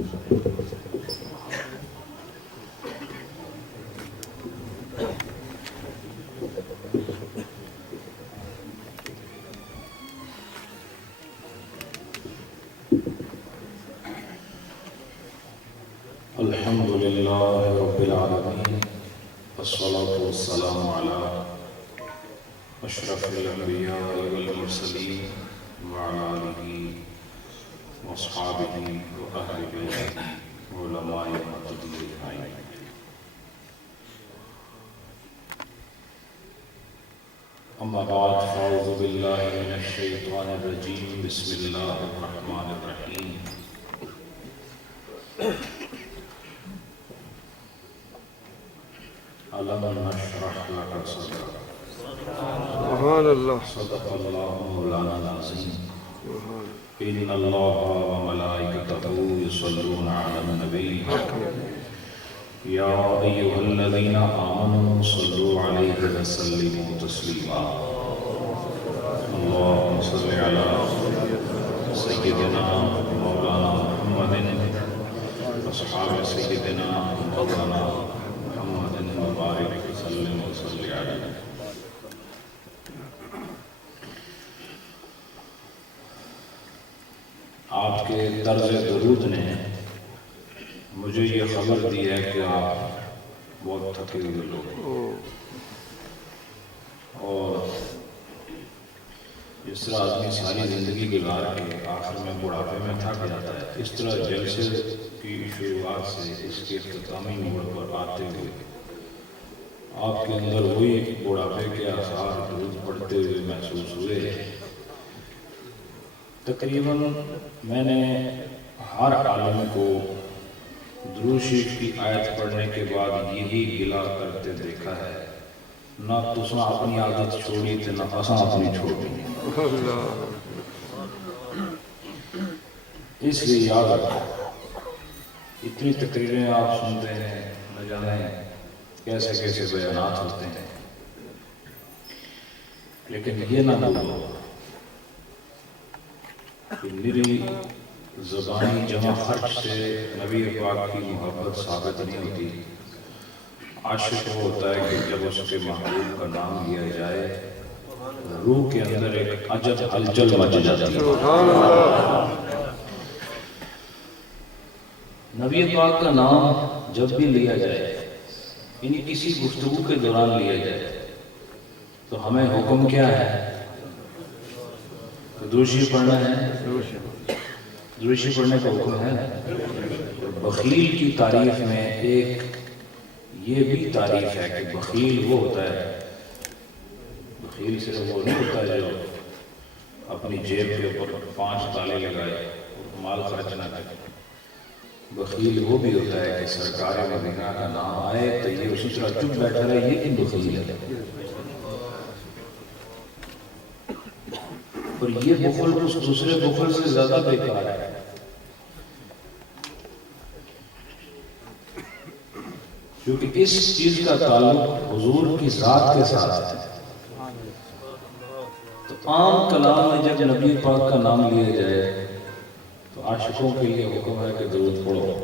الحمد لله رب العالمين والصلاة والسلام على أشرف الأنبياء والمرسلين وعلى آله وأصحابه وأهل بيته وعلماء المهتدين أجمعين. أما بعد فأعوذ بالله من الشيطان الرجيم. بسم الله الرحمن الرحيم. ألم نشرح لك صدرك. سبحان الله. صدق الله مولانا العظيم. إن الله وملائكته يصلون على النبي يا أيها الذين آمنوا صلوا عليه وسلموا تسليما. اللهم صل على سيدنا مولانا محمد وأصحاب سيدنا مولانا محمد وبارك وسلم وصل عليه. آپ کے طرز درود نے مجھے یہ خبر دی ہے کہ آپ بہت تھکے ہوئے لوگ ہیں، اور اس طرح آدمی ساری زندگی گزار کے آخر میں بڑھاپے میں تھک جاتا ہے. اس طرح جلسے کی شروعات سے اس کے اختتامی موڑ پر آتے ہوئے آپ کے اندر وہی بڑھاپے کے آثار درود پڑھتے ہوئے محسوس ہوئے. تقریباً میں نے ہر عالم کو درود شریف کی آیت پڑھنے کے بعد یہی گلہ کرتے دیکھا ہے، نہ تساں اپنی عادت چھوڑی تھے نہ اساں اپنی چھوڑی. اس لیے یاد رکھو، اتنی تقریریں آپ سنتے ہیں، نہ جانے کیسے کیسے بیانات ہوتے ہیں، لیکن یہ نہ بھولو کہ میری زبانی جمع خرچ سے نبی پاک کی محبت ثابت نہیں ہوتی. عاشق وہ ہوتا ہے کہ جب اس کے محبوب کا نام لیا جائے روح کے اندر ایک عجب ہلچل مچ جاتی ہے. نبی پاک کا نام جب بھی لیا جائے، یعنی کسی گفتگو کے دوران لیا جائے، تو ہمیں حکم کیا ہے؟ درود شریف پڑھنا ہے. درود شریف پڑھنے کا حکم ہے. بخیل کی تعریف میں ایک یہ بھی تعریف ہے کہ بخیل وہ ہوتا ہے، بخیل صرف وہ نہیں ہوتا ہے جو اپنی جیب کے اوپر 5 تالے لگائے اور مال خرچ نہ کرے. بخیل وہ بھی ہوتا ہے کہ سرکار مدینہ کا نام آئے تو یہ اسی طرح چپ بیٹھا رہے. یہ کن بخیل ہے؟ اور یہ بخل اس دوسرے بخل سے زیادہ بیکار ہے. کیونکہ اس چیز کا تعلق حضور کی ذات کے ساتھ ہے. تو عام کلام میں جب نبی پاک کا نام لیا جائے تو عاشقوں کے لیے حکم ہے کہ درود پڑھو.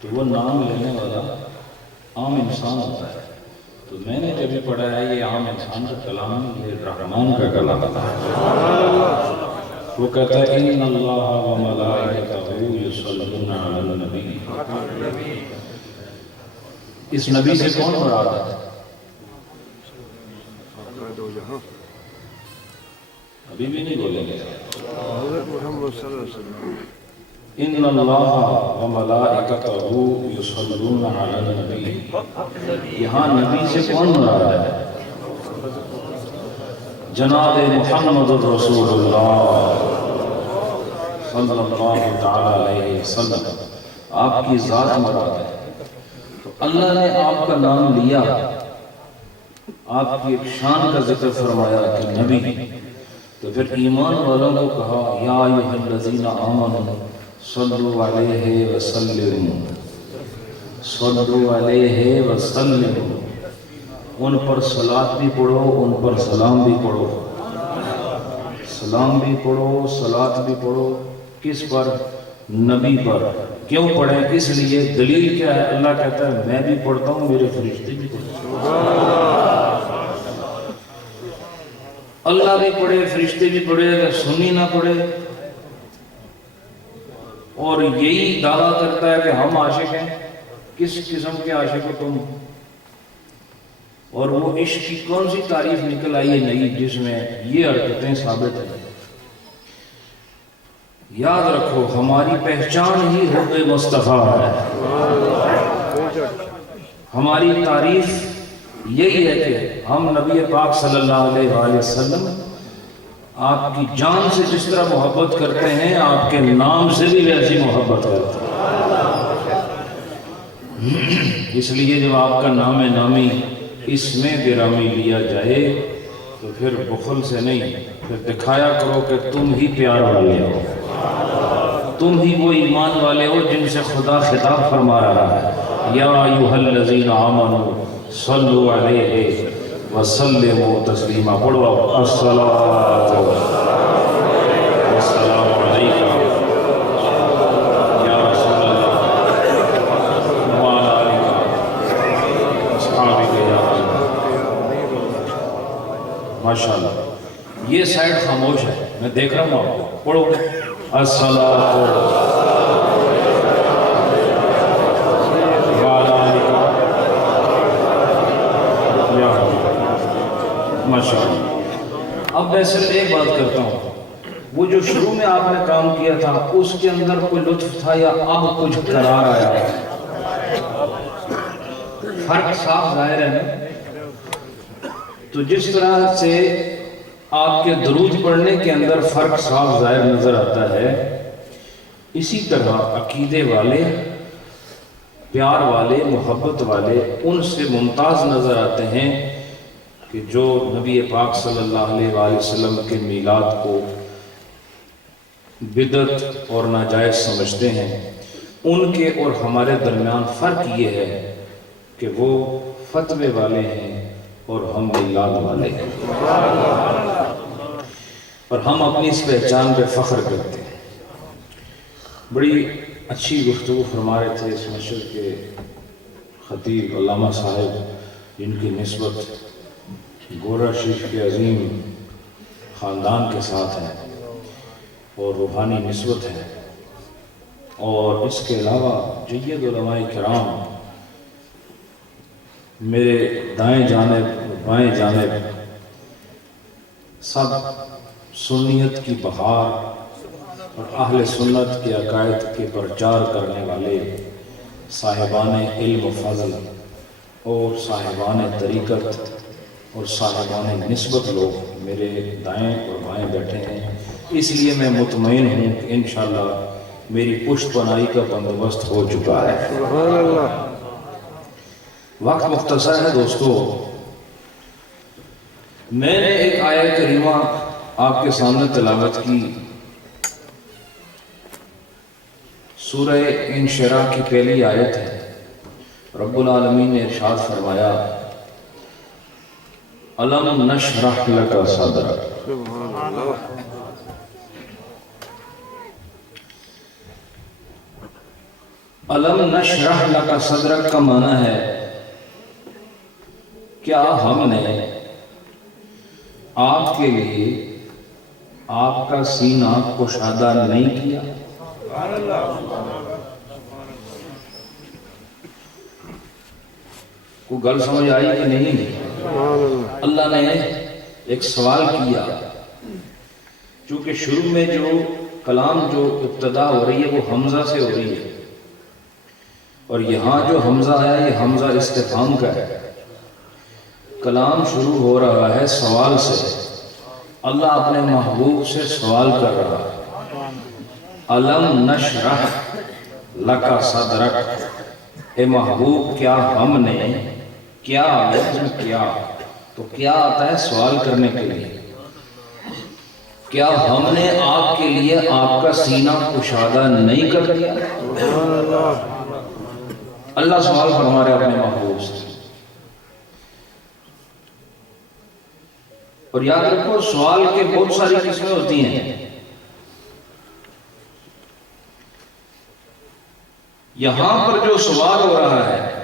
تو وہ نام لینے والا عام انسان ہوتا ہے. تو میں نے جب بھی پڑھا ہے یہ عام انسان کا کلام، یہ رحمان کا کلام ہے. وہ کہتا ہے ان اللہ وملائکتہ یصلون علی النبی. اس نبی سے کون مراد ہے؟ ابھی بھی نہیں بولیں گے. حضرت محمد صلی اللہ علیہ وسلم. ان اللہ وملائکتہ یصلون علی النبی. یہاں نبی سے کون مراد ہے؟ جناب محمد رسول اللہ صلی اللہ تعالی علیہ وسلم. آپ کی ذات مراد ہے. تو اللہ نے آپ کا نام لیا، آپ کی ایک شان کا ذکر فرمایا کہ نبی. تو پھر ایمان والوں کو کہا یا ایھا الذین آمنوا صلو علیہ وسلم، صلو علیہ وسلم. ان پر صلاۃ بھی پڑھو، ان پر سلام بھی پڑھو. سلام بھی پڑھو، صلاۃ بھی پڑھو. کس پر؟ نبی پر۔ کیوں پڑھیں؟ اس لیے دلیل کیا ہے؟ اللہ کہتا ہے میں بھی پڑھتا ہوں، میرے فرشتے بھی پڑھتے ہیں۔ اللہ بھی پڑھے، فرشتے بھی پڑھے، اگر سنی نہ پڑھے، اور یہی دعویٰ کرتا ہے کہ ہم عاشق ہیں۔ کس قسم کے عاشق ہو تم؟ اور وہ عشق کی کون سی تعریف نکل آئی ہے نئی جس میں یہ حرکتیں ثابت ہیں؟ یاد رکھو ہماری پہچان ہی حب مصطفیٰ ہے، ہماری تعریف یہی ہے کہ ہم نبی پاک صلی اللہ علیہ وآلہ وسلم آپ کی جان سے جس طرح محبت کرتے ہیں، آپ کے نام سے بھی ویسی محبت کرتے ہیں۔ اس لیے جب آپ کا نام نامی اس میں گرامی لیا جائے تو پھر بخل سے نہیں، پھر دکھایا کرو کہ تم ہی پیار والے ہو، تم ہی وہ ایمان والے ہو جن سے خدا خطاب فرما رہا ہے، یا ایھا الذین آمنوا صلوا علیہ وسلموا تسلیما۔ پڑھو الصلاۃ والسلام علیک یا رسول اللہ وعلی آلک اصحابک یا ماشاءاللہ۔ یہ سائڈ خاموش ہے، میں دیکھ رہا ہوں آپ کو۔ پڑھو الصلاۃ ماشاءاللہ۔ اب میں صرف ایک بات کرتا ہوں، وہ جو شروع میں آپ نے کام کیا تھا اس کے اندر کوئی لطف تھا یا اب کچھ قرار آیا؟ فرق صاف ظاہر ہے نا؟ تو جس طرح سے آپ کے درود پڑھنے کے اندر فرق صاف ظاہر نظر آتا ہے، اسی طرح عقیدے والے، پیار والے، محبت والے ان سے ممتاز نظر آتے ہیں کہ جو نبی پاک صلی اللہ علیہ وآلہ وسلم کے میلاد کو بدعت اور ناجائز سمجھتے ہیں۔ ان کے اور ہمارے درمیان فرق یہ ہے کہ وہ فتوے والے ہیں اور ہم میلاد والے ہیں، اور ہم اپنی اس پہچان پہ فخر کرتے ہیں۔ بڑی اچھی گفتگو فرما رہے تھے اس مشرق کے خطیب علامہ صاحب، جن کی نسبت گورا شریف کے عظیم خاندان کے ساتھ ہے اور روحانی نسبت ہے، اور اس کے علاوہ جید علماء کرام میرے دائیں جانب بائیں جانب سب سنیت کی بہار اور اہل سنت کے عقائد کے پرچار کرنے والے صاحبان علم و فضل اور صاحبان طریقت اور صاحبان نسبت لوگ میرے دائیں اور بائیں بیٹھے ہیں۔ اس لیے میں مطمئن ہوں کہ انشاءاللہ میری پشت پناہی کا بندوبست ہو چکا ہے۔ سبحان اللہ۔ وقت مختصر ہے دوستو، میں نے ایک آیت کریمہ آپ کے سامنے تلاوت کی، سورہ انشراح کی پہلی آیت ہے۔ رب العالمین نے ارشاد فرمایا الم نشرح لک صدرک۔ سبحان اللہ۔ الم نشرح لک صدرک کا معنی ہے کیا ہم نے آپ کے لیے آپ کا سینہ کشادہ نہیں کیا؟ کوئی گل سمجھ آئی کہ نہیں؟ اللہ نے ایک سوال کیا، چونکہ شروع میں جو کلام جو ابتدا ہو رہی ہے وہ حمزہ سے ہو رہی ہے، اور یہاں جو حمزہ ہے یہ حمزہ استفہام کا ہے۔ کلام شروع ہو رہا ہے سوال سے، اللہ اپنے محبوب سے سوال کر رہا ہے الم نشرح لک صدرک، اے محبوب کیا ہم نے، کیا کیا تو کیا آتا ہے سوال کرنے کے لیے، کیا ہم نے آپ کے لیے آپ کا سینہ کشادہ نہیں کر دیا؟ اللہ سوال فرما رہے اپنے محبوب سے۔ اور یاد رکھو سوال کے بہت ساری قسمیں ہوتی ہیں، یہاں پر جو سوال ہو رہا ہے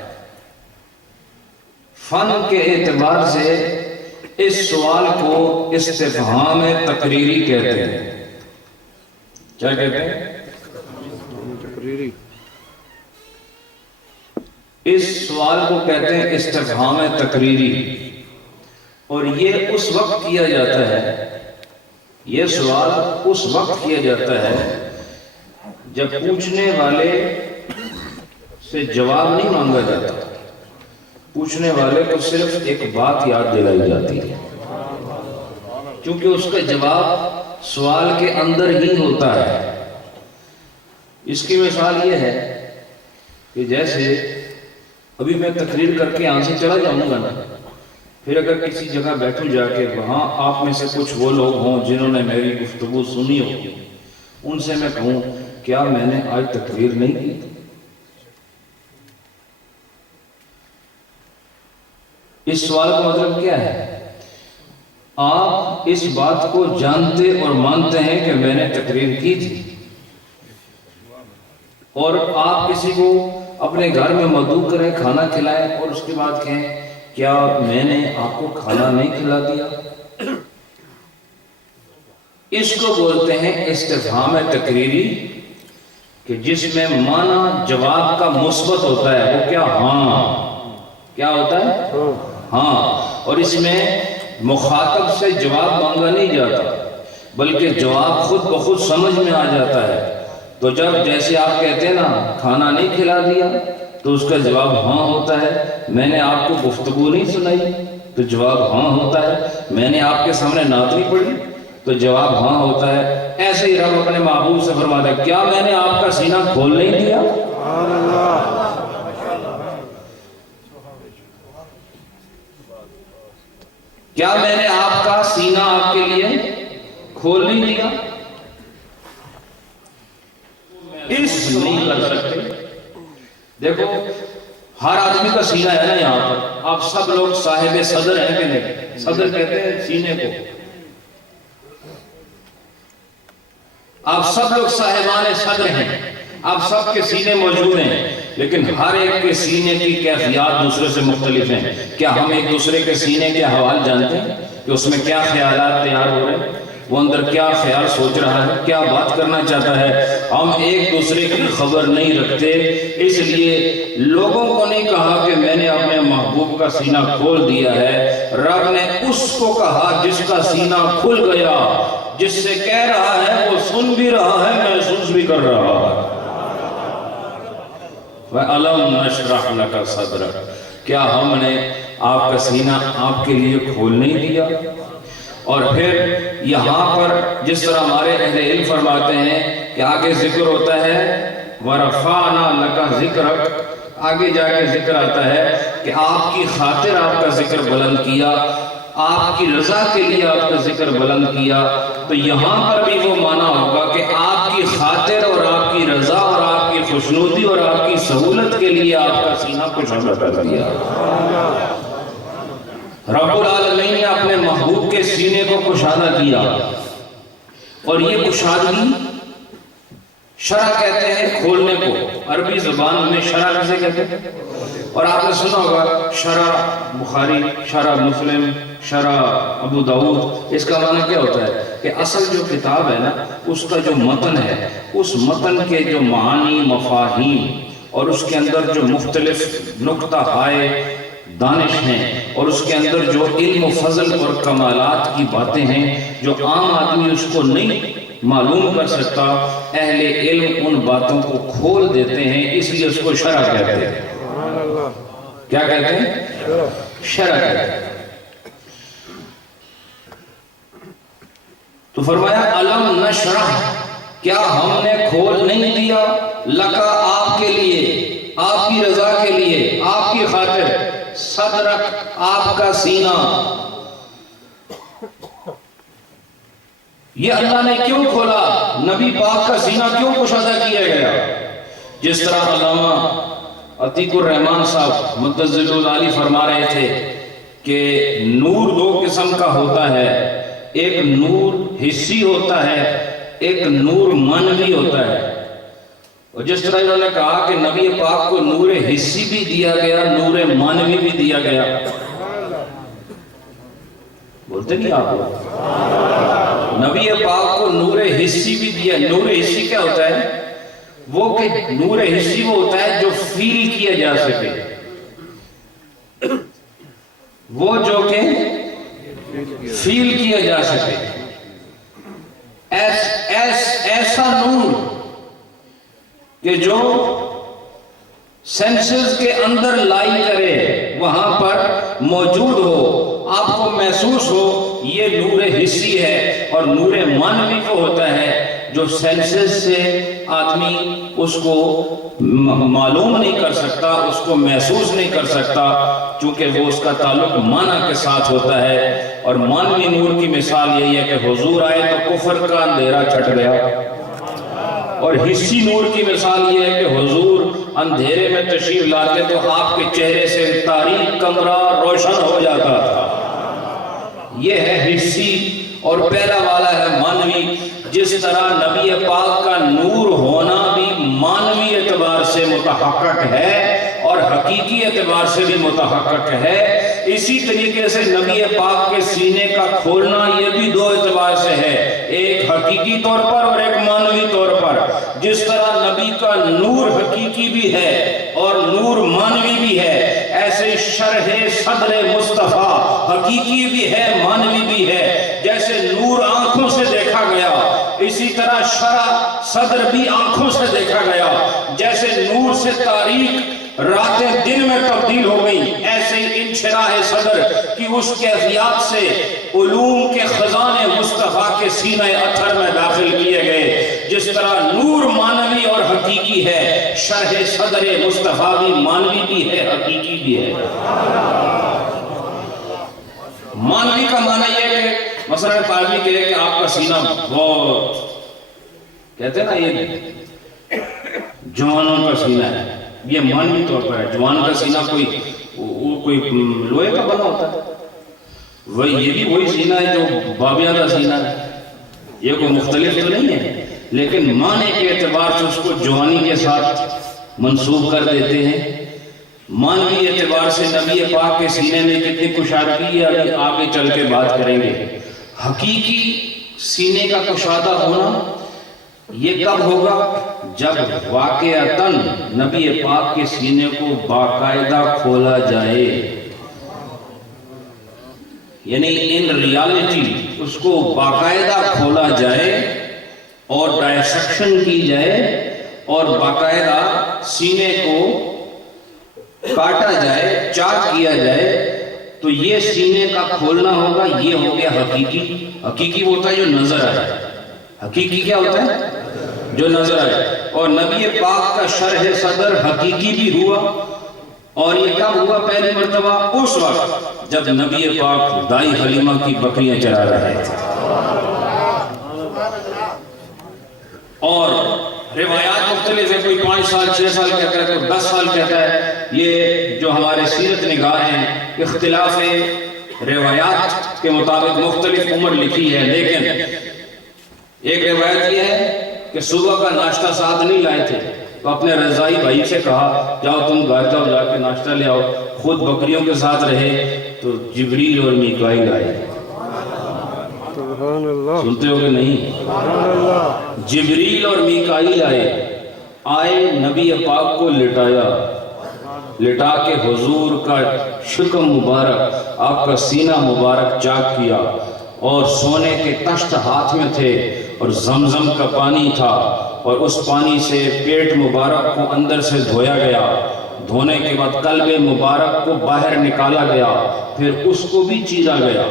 فن کے اعتبار سے اس سوال کو استفہام تقریری کہتے ہیں. کیا کہتے ہیں؟ تقریری. اس سوال کو کہتے ہیں استفہام تقریری. اور یہ اس وقت کیا جاتا ہے، یہ سوال اس وقت کیا جاتا ہے جب پوچھنے والے سے جواب نہیں مانگا جاتا، پوچھنے والے کو صرف ایک بات یاد دلائی جاتی ہے، کیونکہ اس کا جواب سوال کے اندر ہی ہوتا ہے. اس کی مثال یہ ہے کہ جیسے ابھی میں تقریر کر کے یہاں سے چلا جاؤں گا نا، پھر اگر کسی جگہ بیٹھوں جا کے، وہاں آپ میں سے کچھ وہ لوگ ہوں جنہوں نے میری گفتگو سنی ہو، ان سے میں کہوں کیا میں نے آج تقریر نہیں کی؟ اس سوال کا مطلب کیا ہے؟ آپ اس بات کو جانتے اور مانتے ہیں کہ میں نے تقریر کی تھی، اور آپ کسی کو اپنے گھر میں مدعو کریں، کھانا کھلائیں، اور اس کے بعد کہیں کیا میں نے آپ کو کھانا نہیں کھلا دیا؟ اس کو بولتے ہیں استفہام تقریری، کہ جس میں معنی جواب کا مثبت ہوتا ہے. وہ کیا؟ ہاں. کیا ہوتا ہے؟ ہاں. اور اس میں مخاطب سے جواب مانگا نہیں جاتا، بلکہ جواب خود بخود سمجھ میں آ جاتا ہے. تو جب جیسے آپ کہتے ہیں نا کھانا نہیں کھلا دیا، تو اس کا جواب ہاں ہوتا ہے. میں نے آپ کو گفتگو نہیں سنائی، تو جواب ہاں ہوتا ہے. میں نے آپ کے سامنے نعت نہیں پڑھی، تو جواب ہاں ہوتا ہے. ایسے ہی رب اپنے محبوب سے فرماتا ہے کیا میں نے آپ کا سینہ کھول نہیں دیا؟ کیا میں نے آپ کا سینہ آپ کے لیے کھول نہیں دیا؟ اس نہیں کر سکتے. دیکھو ہر آدمی کا سینہ ہے نا یہاں پر. آپ سب لوگ صاحب صدر ہیں کہ نہیں؟ صدر کہتے ہیں سینے کو. آپ سب لوگ صاحبان صدر ہیں، آپ سب کے سینے موجود ہیں، لیکن ہر ایک کے سینے کی کیفیات دوسرے سے مختلف ہیں. کیا ہم ایک دوسرے کے سینے کے حوال جانتے ہیں کہ اس میں کیا خیالات تیار ہو رہے ہیں، وہ اندر کیا خیال سوچ رہا ہے، کیا بات کرنا چاہتا ہے؟ ہم ایک دوسرے کی خبر نہیں رکھتے. اس لیے لوگوں کو نہیں کہا کہ میں نے اپنے محبوب کا سینہ کھول دیا ہے، رب نے اس کو کہا جس کا سینہ کھل گیا، جس سے کہہ رہا ہے وہ سن بھی رہا ہے، محسوس بھی کر رہا ہے. وَأَلَمْ نَشْرَحْ لَكَ صَدْرَكَ. کیا ہم نے آپ کا سینہ آپ کے لیے کھول نہیں دیا؟ اور پھر یہاں پر جس طرح ہمارے اہل علم فرماتے ہیں کہ آگے ذکر ہوتا ہے وَرَفَعْنَا لَكَ ذِكْرَكَ، آگے جا کے ذکر آتا ہے کہ آپ کی خاطر آپ کا ذکر بلند کیا، آپ کی رضا کے لیے آپ کا ذکر بلند کیا. تو یہاں پر بھی وہ معنی ہوگا کہ آپ کی خاطر اور آپ کی رضا اور آپ کی خوشنودی اور آپ کی سہولت کے لیے آپ کا سینہ کشادہ کر دیا. رب العالمین نے اپنے محبوب کے سینے کو کشادہ کیا، اور یہ کشادگی شرح کہتے ہیں کھولنے کو. عربی زبان میں شرح کسے کہتے ہیں؟ اور آپ نے سنا ہوگا شرح بخاری، شرح مسلم، شرح ابو داؤد. اس کا معنی کیا ہوتا ہے کہ اصل جو کتاب ہے نا، اس کا جو متن ہے، اس متن کے جو معانی، مفاہیم، اور اس کے اندر جو مختلف نقطہ ہائے دانش ہیں، اور اس کے اندر جو علم و فضل اور کمالات کی باتیں ہیں جو عام آدمی اس کو نہیں معلوم کر سکتا، اہل علم ان باتوں کو کھول دیتے ہیں. اس لیے اس کو شرح کہتے ہیں. کیا کہتے ہیں؟ شرح کہتے ہیں. تو فرمایا الم نشرح، کیا ہم نے کھول نہیں دیا لکا آپ کے لیے، آپ کی رضا کے لیے، آپ کی خاطر، صدرک آپ کا سینہ. یہ اللہ نے کیوں کھولا؟ نبی پاک کا سینہ کیوں کشادہ کیا گیا؟ جس طرح علامہ عتیق الرحمان صاحب متزل العالی فرما رہے تھے کہ نور دو قسم کا ہوتا ہے، ایک نور حسی ہوتا ہے، ایک نور معنوی ہوتا ہے. اور جس طرح انہوں نے کہا کہ نبی پاک کو نور حسی بھی دیا گیا، نور مانوی بھی دیا گیا، بولتے نہیں آپ لوگ؟ نبی پاک کو نور حسی بھی دیا۔ نور حسی کیا ہوتا ہے؟ وہ کہ نور حسی وہ ہوتا ہے جو فیل کیا جا سکے، وہ جو کہ فیل کیا جا سکے، ایسا نور کہ جو سینسز کے اندر لائی کرے، وہاں پر موجود ہو، آپ کو محسوس ہو، یہ نور حسی ہے۔ اور نور مانوی وہ ہوتا ہے جو سینسز سے آدمی اس کو معلوم نہیں کر سکتا، اس کو محسوس نہیں کر سکتا، چونکہ وہ اس کا تعلق معنی کے ساتھ ہوتا ہے۔ اور مانوی نور کی مثال یہی ہے کہ حضور آئے تو کفر کا اندھیرا چھٹ گیا، اور حسی نور کی مثال یہ ہے کہ حضور اندھیرے میں تشریف لاتے تو آپ کے چہرے سے تاریک کمرہ روشن ہو جاتا تھا۔ یہ ہے حسی، اور پہلا والا ہے مانوی۔ جس طرح نبی پاک کا نور ہونا بھی مانوی اعتبار سے متحقق ہے اور حقیقی اعتبار سے بھی متحقق ہے، اسی طریقے سے نبی پاک کے سینے کا کھولنا یہ بھی دو اعتبار سے ہے، ایک حقیقی طور پر اور ایک مانوی طور پر۔ جس طرح نبی کا نور حقیقی بھی ہے اور نور مانوی بھی ہے، ایسے شرح صدر مصطفیٰ حقیقی بھی ہے، مانوی بھی ہے۔ جیسے نور آنکھوں سے دیکھا گیا، اسی طرح شرح صدر بھی آنکھوں سے دیکھا گیا۔ جیسے نور سے تاریک راتیں دن میں تبدیل ہو گئی، ایسے انشراح صدر کی اس کیفیات سے علوم کے خزانے مصطفیٰ کے سینہ اطہر میں داخل کیے گئے۔ جس طرح نور مانوی اور حقیقی ہے، شرح صدر مصطفیٰ بھی مانوی بھی ہے، حقیقی بھی ہے۔ مانوی کا معنی یہ ہے کہ مثلا پاروی کہے کہ آپ کا سینہ بہت، کہتے ہیں نا یہ جوانوں کا سینہ ہے، یہ مانوی طور پر ہے۔ جوان کا سینہ کوئی لوہے کا بنا ہوتا ہے، یہ بھی وہی سینہ ہے جو بابیاں کا سینہ ہے، یہ کوئی مختلف تو نہیں ہے، لیکن معنی کے اعتبار سے اس کو جوانی کے ساتھ منسوب کر دیتے ہیں۔ مانوی اعتبار سے نبی پاک کے سینے میں کتنی کشادگی ہے، آگے چل کے بات کریں گے۔ حقیقی سینے کا کشادہ ہونا یہ کب ہوگا؟ جب واقعتاً نبی پاک کے سینے کو باقاعدہ کھولا جائے، یعنی ان ریالٹی اس کو باقاعدہ کھولا جائے اور ڈائسیکشن کی جائے اور باقاعدہ سینے کو کاٹا جائے، چاک کیا جائے، تو یہ سینے کا کھولنا ہوگا۔ یہ ہو گیا حقیقی۔ حقیقی وہ ہوتا ہے جو نظر آئے۔ حقیقی کیا ہوتا ہے؟ جو نظر آئے۔ اور نبی پاک کا شرح صدر حقیقی بھی ہوا، اور یہ کب ہوا پہلی مرتبہ؟ اس وقت جب نبی پاک دائی حلیمہ کی بکریاں چرا رہے تھے۔ اور روایات مختلف ہے، کوئی 5 سال 6 سال کہتا ہے، کوئی 10 سال کہتا ہے۔ یہ جو ہمارے سیرت نگار ہیں، اختلاف روایات کے مطابق مختلف عمر لکھی ہے، لیکن ایک روایت یہ ہے کہ صبح کا ناشتہ ساتھ نہیں لائے تھے، تو اپنے رضائی بھائی سے کہا جاؤ تم گھر جاؤ، جا کے ناشتہ لے آؤ۔ خود بکریوں کے ساتھ رہے تو جبریل اور میکائیل آئے۔ سنتے ہو کہ نہیں؟ جبریل اور میکائیل آئے نبی پاک کو لٹایا، لٹا کے حضور کا شکم مبارک، آپ کا سینہ مبارک چاک کیا، اور سونے کے تشت ہاتھ میں تھے اور زمزم کا پانی تھا، اور اس پانی سے پیٹ مبارک کو اندر سے دھویا گیا۔ دھونے کے بعد قلب مبارک کو باہر نکالا گیا، پھر اس کو بھی چیرا گیا۔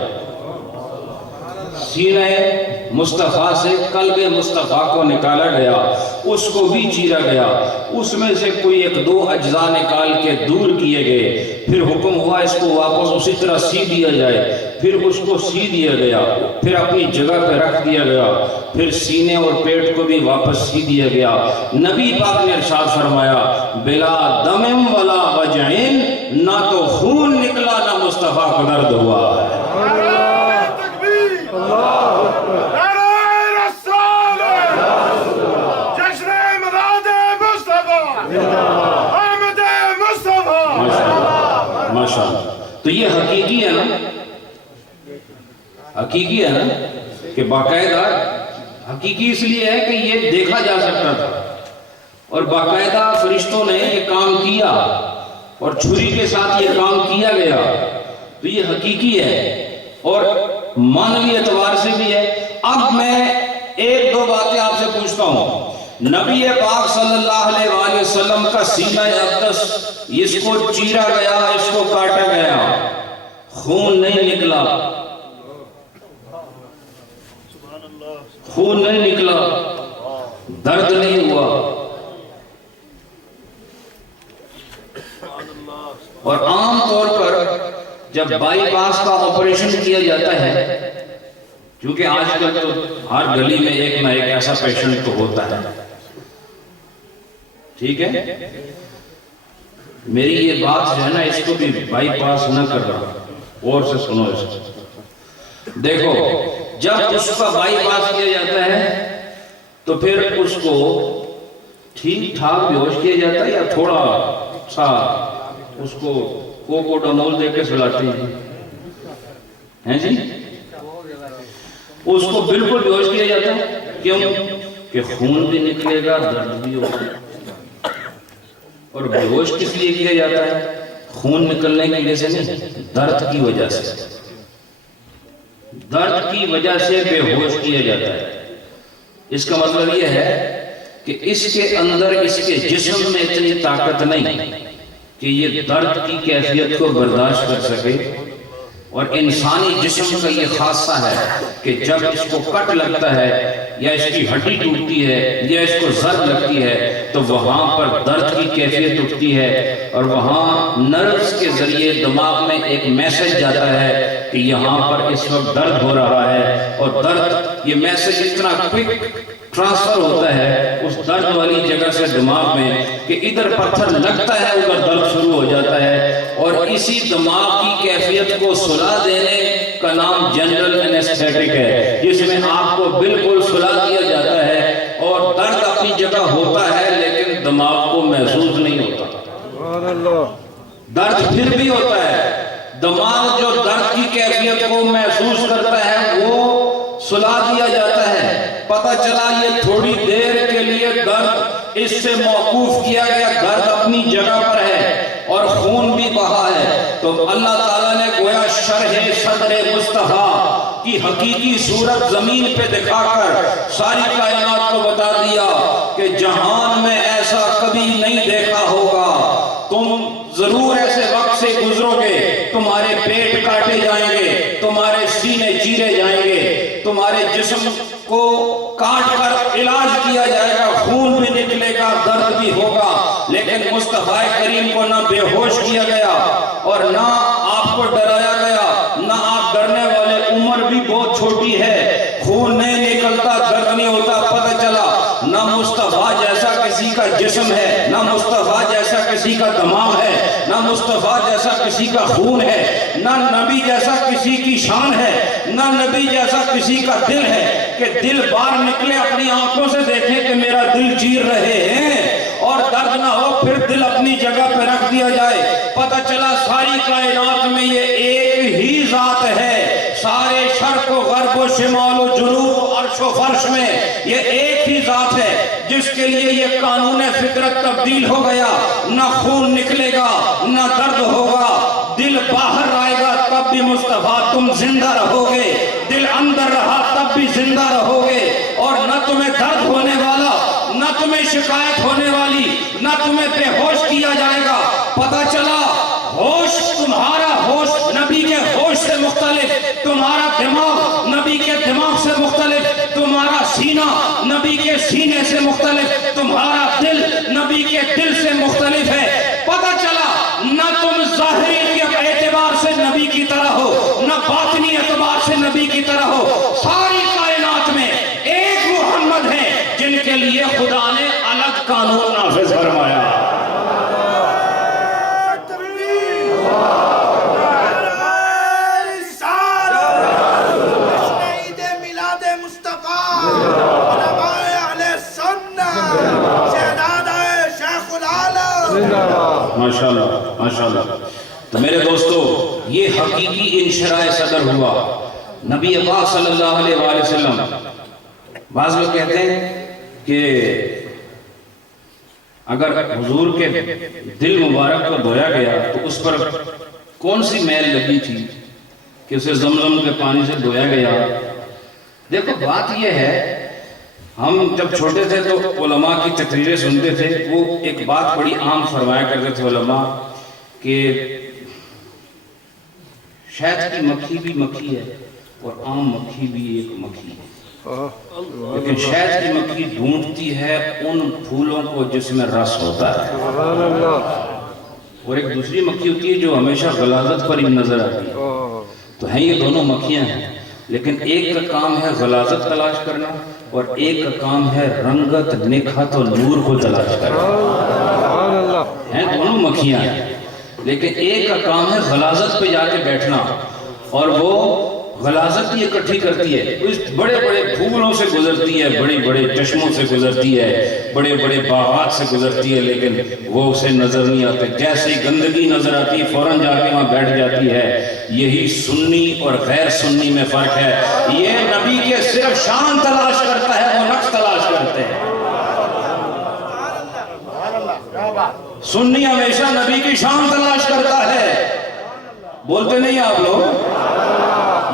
سینہ مصطفیٰ سے قلب مصطفیٰ کو نکالا گیا، اس کو بھی چیرا گیا، اس میں سے کوئی 1-2 اجزاء نکال کے دور کیے گئے، پھر حکم ہوا اس کو واپس اسی طرح سی دیا جائے، پھر اس کو سی دیا گیا، پھر اپنی جگہ پہ رکھ دیا گیا، پھر سینے اور پیٹ کو بھی واپس سی دیا گیا۔ نبی پاک نے ارشاد فرمایا بلا دم ولا وجعین، نہ تو خون نکلا نہ مصطفیٰ کو درد ہوا ہے۔ تو یہ حقیقی ہے نا، حقیقی ہے نا کہ باقاعدہ حقیقی اس لیے ہے کہ یہ دیکھا جا سکتا تھا اور باقاعدہ فرشتوں نے یہ کام کیا اور چھری کے ساتھ یہ کام کیا گیا، تو یہ حقیقی ہے اور معنوی اعتبار سے بھی ہے۔ اب میں ایک دو باتیں آپ سے پوچھتا ہوں۔ نبی پاک صلی اللہ علیہ وآلہ وسلم کا سینہ اقدس، اس کو چیرا گیا، اس کو کاٹا گیا، خون نہیں نکلا، خون نہیں نکلا، درد نہیں ہوا، اور عام طور پر جب بائی پاس کا آپریشن کیا جاتا ہے، کیونکہ آج کل تو ہر گلی میں ایک نہ ایک ایسا پیشنٹ تو ہوتا ہے، ٹھیک ہے، میری یہ بات جو ہے نا اس کو بھی بائی پاس نہ کر رہا، اور سے سنو اس کو۔ دیکھو جب اس کا بائی پاس کیا جاتا ہے تو پھر اس کو ٹھیک ٹھاک بیہوش کیا جاتا ہے یا تھوڑا سا اس کو کوکوڈامول دے کے سلاتے ہیں جی؟ اس کو بالکل بیہوش کیا جاتا ہے، کیوں؟ کہ خون بھی نکلے گا، درد بھی ہوگا۔ اور بیہوش کس لیے کیا جاتا ہے؟ خون نکلنے کی وجہ سے نہیں، درد کی وجہ سے، درد کی وجہ سے بے ہوش کیا جاتا ہے۔ اس کا مطلب یہ ہے کہ اس کے اندر، اس کے جسم میں اتنی طاقت نہیں کہ یہ درد کی کیفیت کو برداشت کر سکے، اور انسانی جسم کا یہ خاصہ ہے کہ جب اس کو کٹ لگتا ہے یا اس کی ہڈی ٹوٹتی ہے یا اس کو ضرب لگتی ہے تو وہاں پر درد کی کیفیت اٹھتی ہے، اور وہاں نروز کے ذریعے دماغ میں ایک میسج جاتا ہے کہ یہاں پر اس وقت درد ہو رہا ہے، اور درد، یہ میسج اتنا کوئک ٹرانسفر ہوتا ہے اس درد والی جگہ سے دماغ میں کہ ادھر پتھر لگتا ہے ادھر درد شروع ہو جاتا ہے، اور اسی دماغ کی کیفیت کو سلا دینے کا نام جنرل انیستھیٹک ہے، جس میں آپ کو بالکل سلا دیا جاتا ہے اور درد اپنی جگہ ہوتا ہے لیکن دماغ کو محسوس نہیں ہوتا۔ درد پھر بھی ہوتا ہے، دماغ جو درد کی کیفیت کو محسوس کرتا ہے وہ سلا دیا جاتا ہے، پتہ چلا یہ تھوڑی دیر کے لیے درد اس سے موقوف کیا گیا، درد اپنی جگہ پر ہے اور خون بھی بہا ہے، تو اللہ تعالیٰ نے گویا شرح صدر مصطفیٰ کی حقیقی صورت زمین پہ دکھا کر ساری کائنات کو بتا دیا کہ جہان میں ایسا کبھی نہیں دیکھا ہوگا، تم ضرور ایسے وقت سے گزرو گے، تمہارے پیٹ کاٹے جائیں گے، تمہارے سینے چیرے جائیں گے، تمہارے جسم کو کاٹ کر علاج کیا جائے گا، خون بھی نکلے گا، درد بھی ہوگا، لیکن مصطفیٰ کریم کو نہ بے ہوش کیا گیا اور نہ آپ کو ڈرایا گیا، نہ آپ ڈرنے والے، عمر بھی بہت چھوٹی ہے، خون نہیں نکلتا، درد نہیں ہوتا، پتہ چلا نہ مصطفیٰ جیسا کسی کا جسم ہے، نہ مصطفیٰ جیسا کسی کا دماغ ہے، نہ مصطفیٰ جیسا کسی کا خون ہے، نہ نبی جیسا کسی کی شان ہے، نہ نبی جیسا کسی کا دل ہے کہ دل باہر نکلے اپنی آنکھوں سے دیکھیں کہ میرا دل چیر رہے ہیں، اور درد نہ ہو پھر دل اپنی جگہ پہ رکھ دیا جائے۔ پتہ چلا ساری کائنات میں یہ ایک ہی ذات ہے، سارے شرق و غرب و شمال و جنوب و عرش و فرش میں یہ ایک ہی ذات ہے جس کے لیے یہ قانون فطرت تبدیل ہو گیا، نہ خون نکلے گا نہ درد ہوگا، دل باہر آئے گا تب بھی مصطفیٰ تم زندہ رہو گے، دل اندر رہا تب بھی زندہ رہو گے، اور نہ تمہیں درد ہونے والا، نہ تمہیں شکایت ہونے والی، نہ تمہیں بے ہوش کیا جائے گا۔ پتہ چلا ہوش، تمہارا ہوش نبی کے ہوش سے مختلف، تمہارا دماغ نبی کے دماغ سے مختلف، تمہارا سینہ نبی کے سینے سے مختلف، تمہارا دل نبی کے دل سے مختلف ہے۔ پتہ چلا نہ تم ظاہری اعتبار سے نبی کی طرح ہو، نہ باطنی اعتبار سے نبی کی طرح ہو، ساری کائنات میں ایک محمد ہے جن کے لیے خدا نے الگ قانون نافذ فرمایا۔ ماشاءاللہ ماشاءاللہ۔ تو میرے دوستو یہ حقیقی انشراح صدر ہوا نبی پاک صلی اللہ علیہ وآلہ وسلم. بعض لوگ کہتے ہیں کہ اگر حضور کے دل مبارک کو دھویا گیا تو اس پر کون سی میل لگی تھی کہ اسے زمزم کے پانی سے دھویا گیا. دیکھو بات یہ ہے، ہم جب چھوٹے تھے تو علماء کی تقریریں سنتے تھے. وہ ایک بات بڑی عام فرمایا کرتے تھے علماء کہ شہد کی مکھی بھی مکھی ہے اور عام مکھی بھی ایک مکھی ہے، لیکن شہد کی مکھی ڈھونڈتی ہے ان پھولوں کو جس میں رس ہوتا ہے، اور ایک دوسری مکھی ہوتی ہے جو ہمیشہ غلاظت پر ہی نظر آتی ہے. تو ہیں یہ دونوں مکھیاں ہیں، لیکن ایک کا کام ہے غلاظت تلاش کرنا اور ایک کا کام ہے رنگت، نکھت اور نور کو تلاش کرنا. ہیں دونوں مکھیاں ہیں، لیکن ایک کا کام ہے غلاظت پہ جا کے بیٹھنا، اور وہ غلاظت بھی اکٹھی کرتی ہے، اس بڑے بڑے پھولوں سے گزرتی ہے، بڑے بڑے چشموں سے گزرتی ہے، بڑے بڑے باغات سے گزرتی ہے، لیکن وہ اسے نظر نہیں آتے. جیسے گندگی نظر آتی ہے فوراً جا کے وہاں بیٹھ جاتی ہے. یہی سنی اور غیر سنی میں فرق ہے. یہ نبی کے صرف شان تلاش کرتا ہے، وہ نقص تلاش کرتے ہیں. سنی ہمیشہ نبی کی شان تلاش کرتا ہے. بولتے نہیں آپ لوگ؟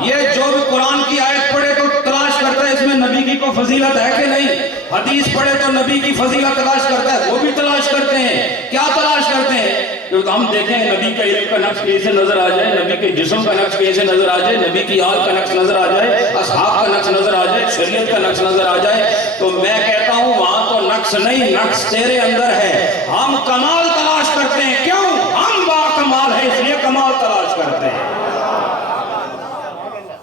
یہ جو بھی قرآن کی آیت پڑھے تو تلاش کرتا ہے اس میں نبی کی کوئی فضیلت ہے کہ نہیں. حدیث پڑھے تو نبی کی فضیلت تلاش کرتا ہے. وہ بھی تلاش کرتے ہیں. کیا تلاش کرتے ہیں؟ ہم دیکھیں نبی کا علم کا نقش کہیں سے نظر آ جائے، نبی کے جسم کا نقش کہیں سے نظر آ جائے، نبی کی آل کا نقش نظر آ جائے، اصحاب کا نقش نظر آ جائے، شریعت کا نقش نظر آ جائے، تو میں کہتا ہوں وہاں تو نقش نہیں، نقش تیرے اندر ہے. ہم کمال تلاش کرتے ہیں. کیوں؟ ہم با کمال ہے اس لیے کمال تلاش کرتے ہیں.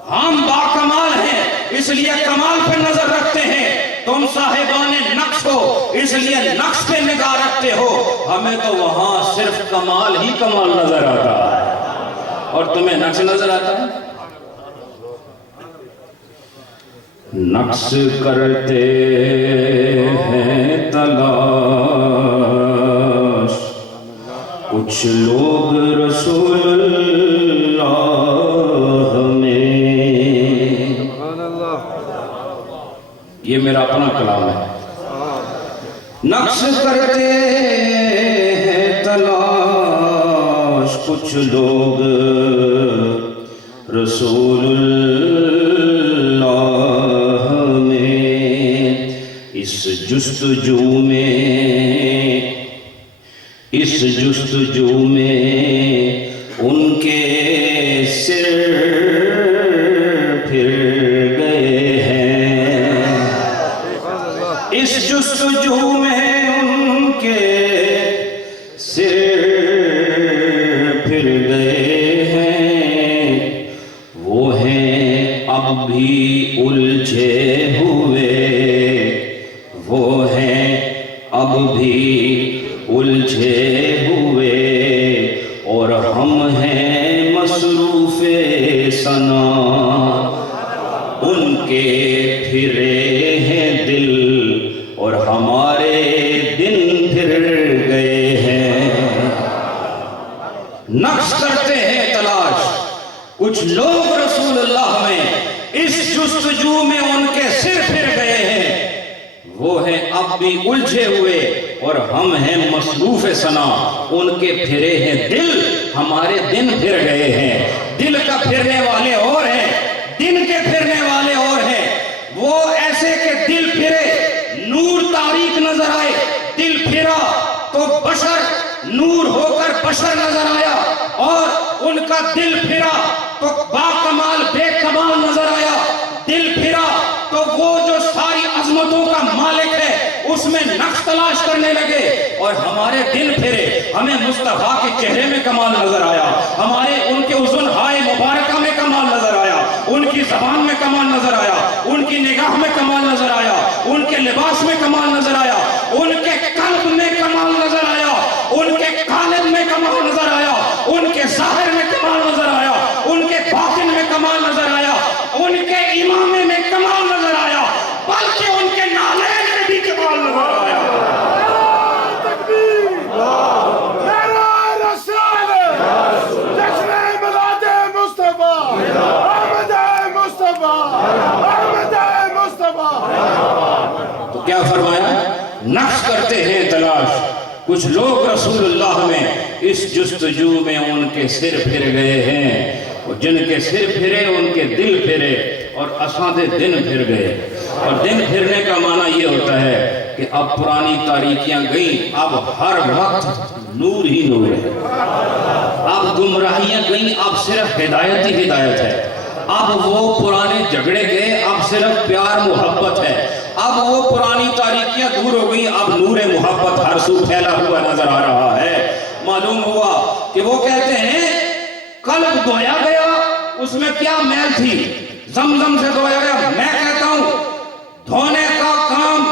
ہم با کمال ہیں اس لیے کمال پہ نظر رکھتے ہیں. تم صاحبان نقش ہو اس لیے نقش پہ نگاہ رکھتے ہو. ہمیں تو وہاں صرف کمال ہی کمال نظر آتا ہے، اور تمہیں نقش نظر آتا ہے. نقش کرتے ہیں تلاش کچھ لوگ رسول اللہ میں. یہ میرا اپنا کلام ہے. نقش کرتے ہیں تلاش کچھ لوگ رسول اللہ میں. اس جستجو میں ان کے سر پھر گئے ہیں. اس جستجو میں ان کے سر پھر گئے ہیں. وہ ہیں اب بھی الجھے ہوئے، وہ ہیں اب بھی الجھے ہوئے، اور ہم ہیں مصروف ثنا. ان کے پھرے ہیں دل اور ہمارے دن پھر گئے ہیں. نقش کرتے ہیں تلاش کچھ لوگ رسول اللہ میں، اس جستجو میں ان کے سر پھر گئے ہیں. وہ ہیں اب بھی الجھے ہوئے اور ہم ہیں مصروف ثنا. ان کے پھرے ہیں دل، ہمارے دن پھر گئے ہیں. دل کا پھرنے والے اور ہیں، دن کے پھرنے والے اور ہیں. وہ ایسے کہ دل پھرے نور تاریک نظر آئے. دل پھرا تو بشر نور ہو کر بشر نظر آیا، اور ان کا دل پھرا تو با کمال بے کمال نظر آیا. دل پھرا تو وہ جو ساری عظمتوں کا مالک ہے اس میں نقش تلاش کرنے لگے. اور ہمارے دل پھرے، ہمیں مصطفیٰ کے چہرے میں کمال نظر آیا، ہمارے ان کے اذن ہائے مبارکہ میں کمال نظر آیا، ان کی زبان میں کمال نظر آیا، ان کی نگاہ میں کمال نظر آیا، ان کے لباس میں کمال نظر آیا، ان کے قلب میں کمال نظر آیا، ان کے قالب میں کمال نظر آیا، ان کے ظاہر میں کمال نظر آیا، ان کے باطن میں کمال نظر آیا، ان کے امامے میں کمال نظر آیا، بلکہ ان کے نالین میں بھی کمال نظر آیا. تکبیر! نعرہ رسالت! تو کیا فرمایا؟ نقش کرتے ہیں تلاش کچھ لوگ رسول اللہ میں، اس جستجو میں ان کے سر پھر گئے ہیں، اور جن کے سر پھرے ان کے دل پھرے، اور اساندے دن پھر گئے۔ اور دن پھرنے کا معنی یہ ہوتا ہے کہ اب پرانی تاریکیاں گئیں، اب ہر وقت نور ہی نور ہے، اب گمراہیاں گئیں، اب صرف ہدایت ہی ہدایت ہے، اب وہ پرانے جھگڑے گئے، اب صرف پیار محبت ہے، اب وہ پرانی تاریکیاں دور ہو گئی، اب نور محبت ہر سو پھیلا ہوا نظر آ رہا ہے۔ معلوم ہوا کہ وہ کہتے ہیں قلب دھویا گیا، اس میں کیا میل تھی؟ زمزم سے دھویا گیا۔ میں کہتا ہوں دھونے کا کام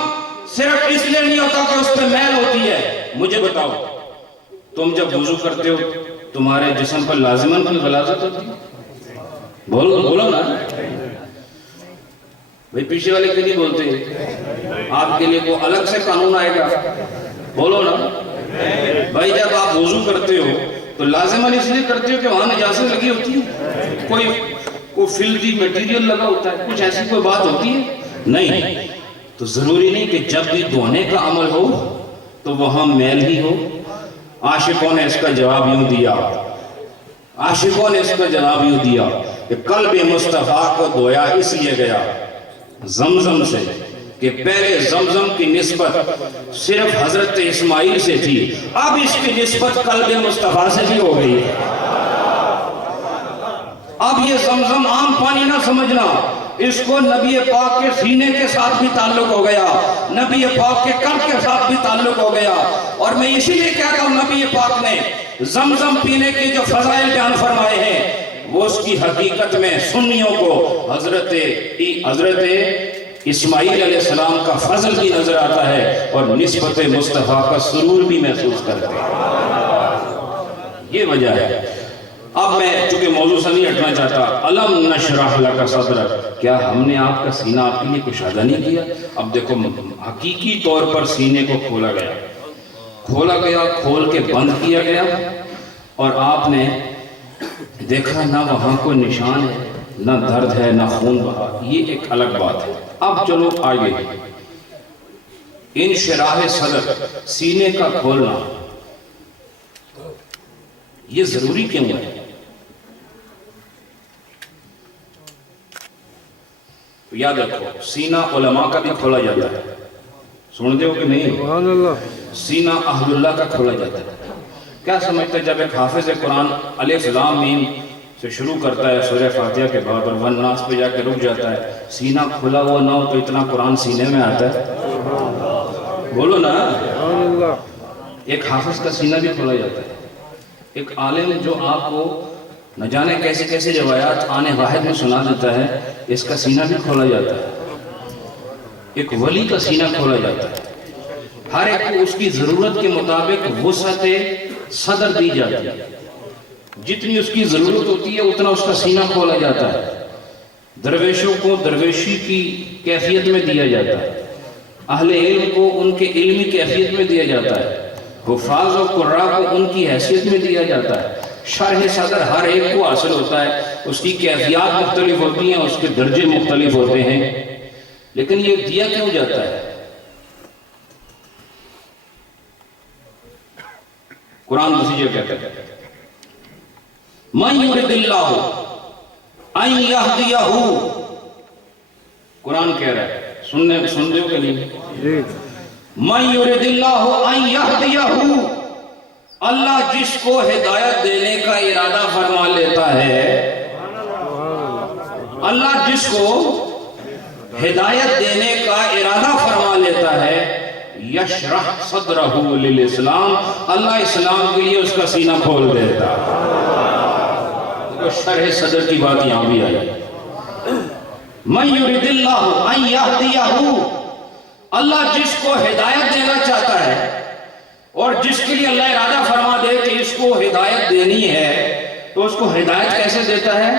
صرف اس لیے نہیں ہوتا کہ اس پہ میل ہوتی ہے۔ مجھے بتاؤ، تم جب وضو کرتے ہو تمہارے جسم پر لازماً کوئی غلاظت ہوتی ہے؟ بولو نا بھئی، پیچھے والے کے لیے بولتے ہیں، آپ کے لیے کوئی الگ سے قانون آئے گا؟ بولو نا بھائی، جب آپ وضو کرتے ہو تو لازماً اس لیے کرتے ہو کہ وہاں نجاست لگی ہوتی ہے، کوئی فلدی میٹیریل لگا ہوتا ہے، کچھ ایسی کوئی بات ہوتی ہے؟ نہیں۔ تو ضروری نہیں کہ جب بھی دھونے کا عمل ہو تو وہاں میل ہی ہو۔ عاشقوں نے اس کا جواب یوں دیا، عاشقوں نے اس کا جواب یوں دیا کہ قلب مصطفیٰ کو دھویا اس لیے گیا زمزم سے کہ پہلے زمزم کی نسبت صرف حضرت اسماعیل سے تھی، اب اس کی نسبت قلب مصطفیٰ سے بھی ہو گئی ہے۔ اب یہ زمزم عام پانی نہ سمجھنا، اس کو نبی پاک کے سینے کے ساتھ بھی تعلق ہو گیا، نبی پاک کے قلب کے ساتھ بھی تعلق ہو گیا۔ اور میں اسی لیے کہتا ہوں نبی پاک نے زمزم پینے کے جو فضائل بیان فرمائے ہیں وہ اس کی حقیقت میں سنیوں کو حضرت اسماعیل علیہ السلام کا فضل بھی نظر آتا ہے اور نسبت مصطفیٰ کا سرور بھی محسوس کرتے ہیں۔ یہ وجہ ہے۔ اب میں چونکہ موضوع سے نہیں ہٹنا چاہتا، الم نشرح لک صدرک، کیا ہم نے آپ کا سینہ آپ کے لیے کشادہ نہیں کیا؟ اب دیکھو، حقیقی طور پر سینے کو کھولا گیا، کھول کے بند کیا گیا، اور آپ نے دیکھا نہ وہاں کوئی نشان ہے، نہ درد ہے، نہ خون بہا۔ یہ ایک الگ بات ہے۔ اب چلو آگے، انشراح صدر، سینے کا کھولنا، یہ ضروری کیوں ہے؟ یاد رکھو، سینہ علماء کا بھی کھولا جاتا ہے، سنتے ہو کہ نہیں؟ سبحان اللہ۔ سینہ اہل اللہ کا کھولا جاتا ہے۔ کیا سمجھتے ہیں جب ایک حافظ قرآن الف لام میم سے شروع کرتا ہے سورہ فاتحہ کے بعد اور والناس پہ جا کے رک جاتا ہے، سینہ کھلا ہوا نہ ہو تو اتنا قرآن سینے میں آتا ہے؟ بولو نا۔ سبحان اللہ۔ ایک حافظ کا سینہ بھی کھولا جاتا ہے، ایک عالم جو آپ کو نہ جانے کیسے کیسے روایات آنے واحد میں سنا دیتا ہے، اس کا سینہ بھی کھولا جاتا ہے۔ ایک ولی کا سینہ کھولا جاتا ہے، ہر ایک کو اس کی ضرورت کے مطابق وسعت صدر دی جاتی ہے، جتنی اس کی ضرورت ہوتی ہے اتنا اس کا سینہ کھولا جاتا ہے۔ درویشوں کو درویشی کی کیفیت میں دیا جاتا ہے، اہل علم کو ان کے علمی کیفیت میں دیا جاتا ہے، حفاظ و قراء کو ان کی حیثیت میں دیا جاتا ہے۔ شرح صدر ہر ایک کو حاصل ہوتا ہے، اس کی کیفیات مختلف ہوتی ہیں، اس کے درجے مختلف ہوتے ہیں، لیکن یہ دیا کیوں جاتا ہے؟ قرآن دوسری جگہ کہتا ہے مَن یُرِدِ اللَّهُ أَن يَهْدِيَهُ، قرآن کہہ رہا ہے، سن دو کہ نہیں؟ مَن يُرِدِ اللَّهُ أَن يَهْدِيَهُ، اللہ جس کو ہدایت دینے کا ارادہ فرما لیتا ہے، اللہ جس کو ہدایت دینے کا ارادہ فرما لیتا ہے، یشرح صدرہ للاسلام، اللہ اسلام کے لیے اس کا سینہ کھول دیتا ہے۔ شرح صدر کی بات یہاں بھی آئی۔ من یرید اللہ ان یہدیہ، اللہ جس کو ہدایت دینا چاہتا ہے اور جس کے لیے اللہ ارادہ فرما دے کہ اس کو ہدایت دینی ہے، تو اس کو ہدایت کیسے دیتا ہے؟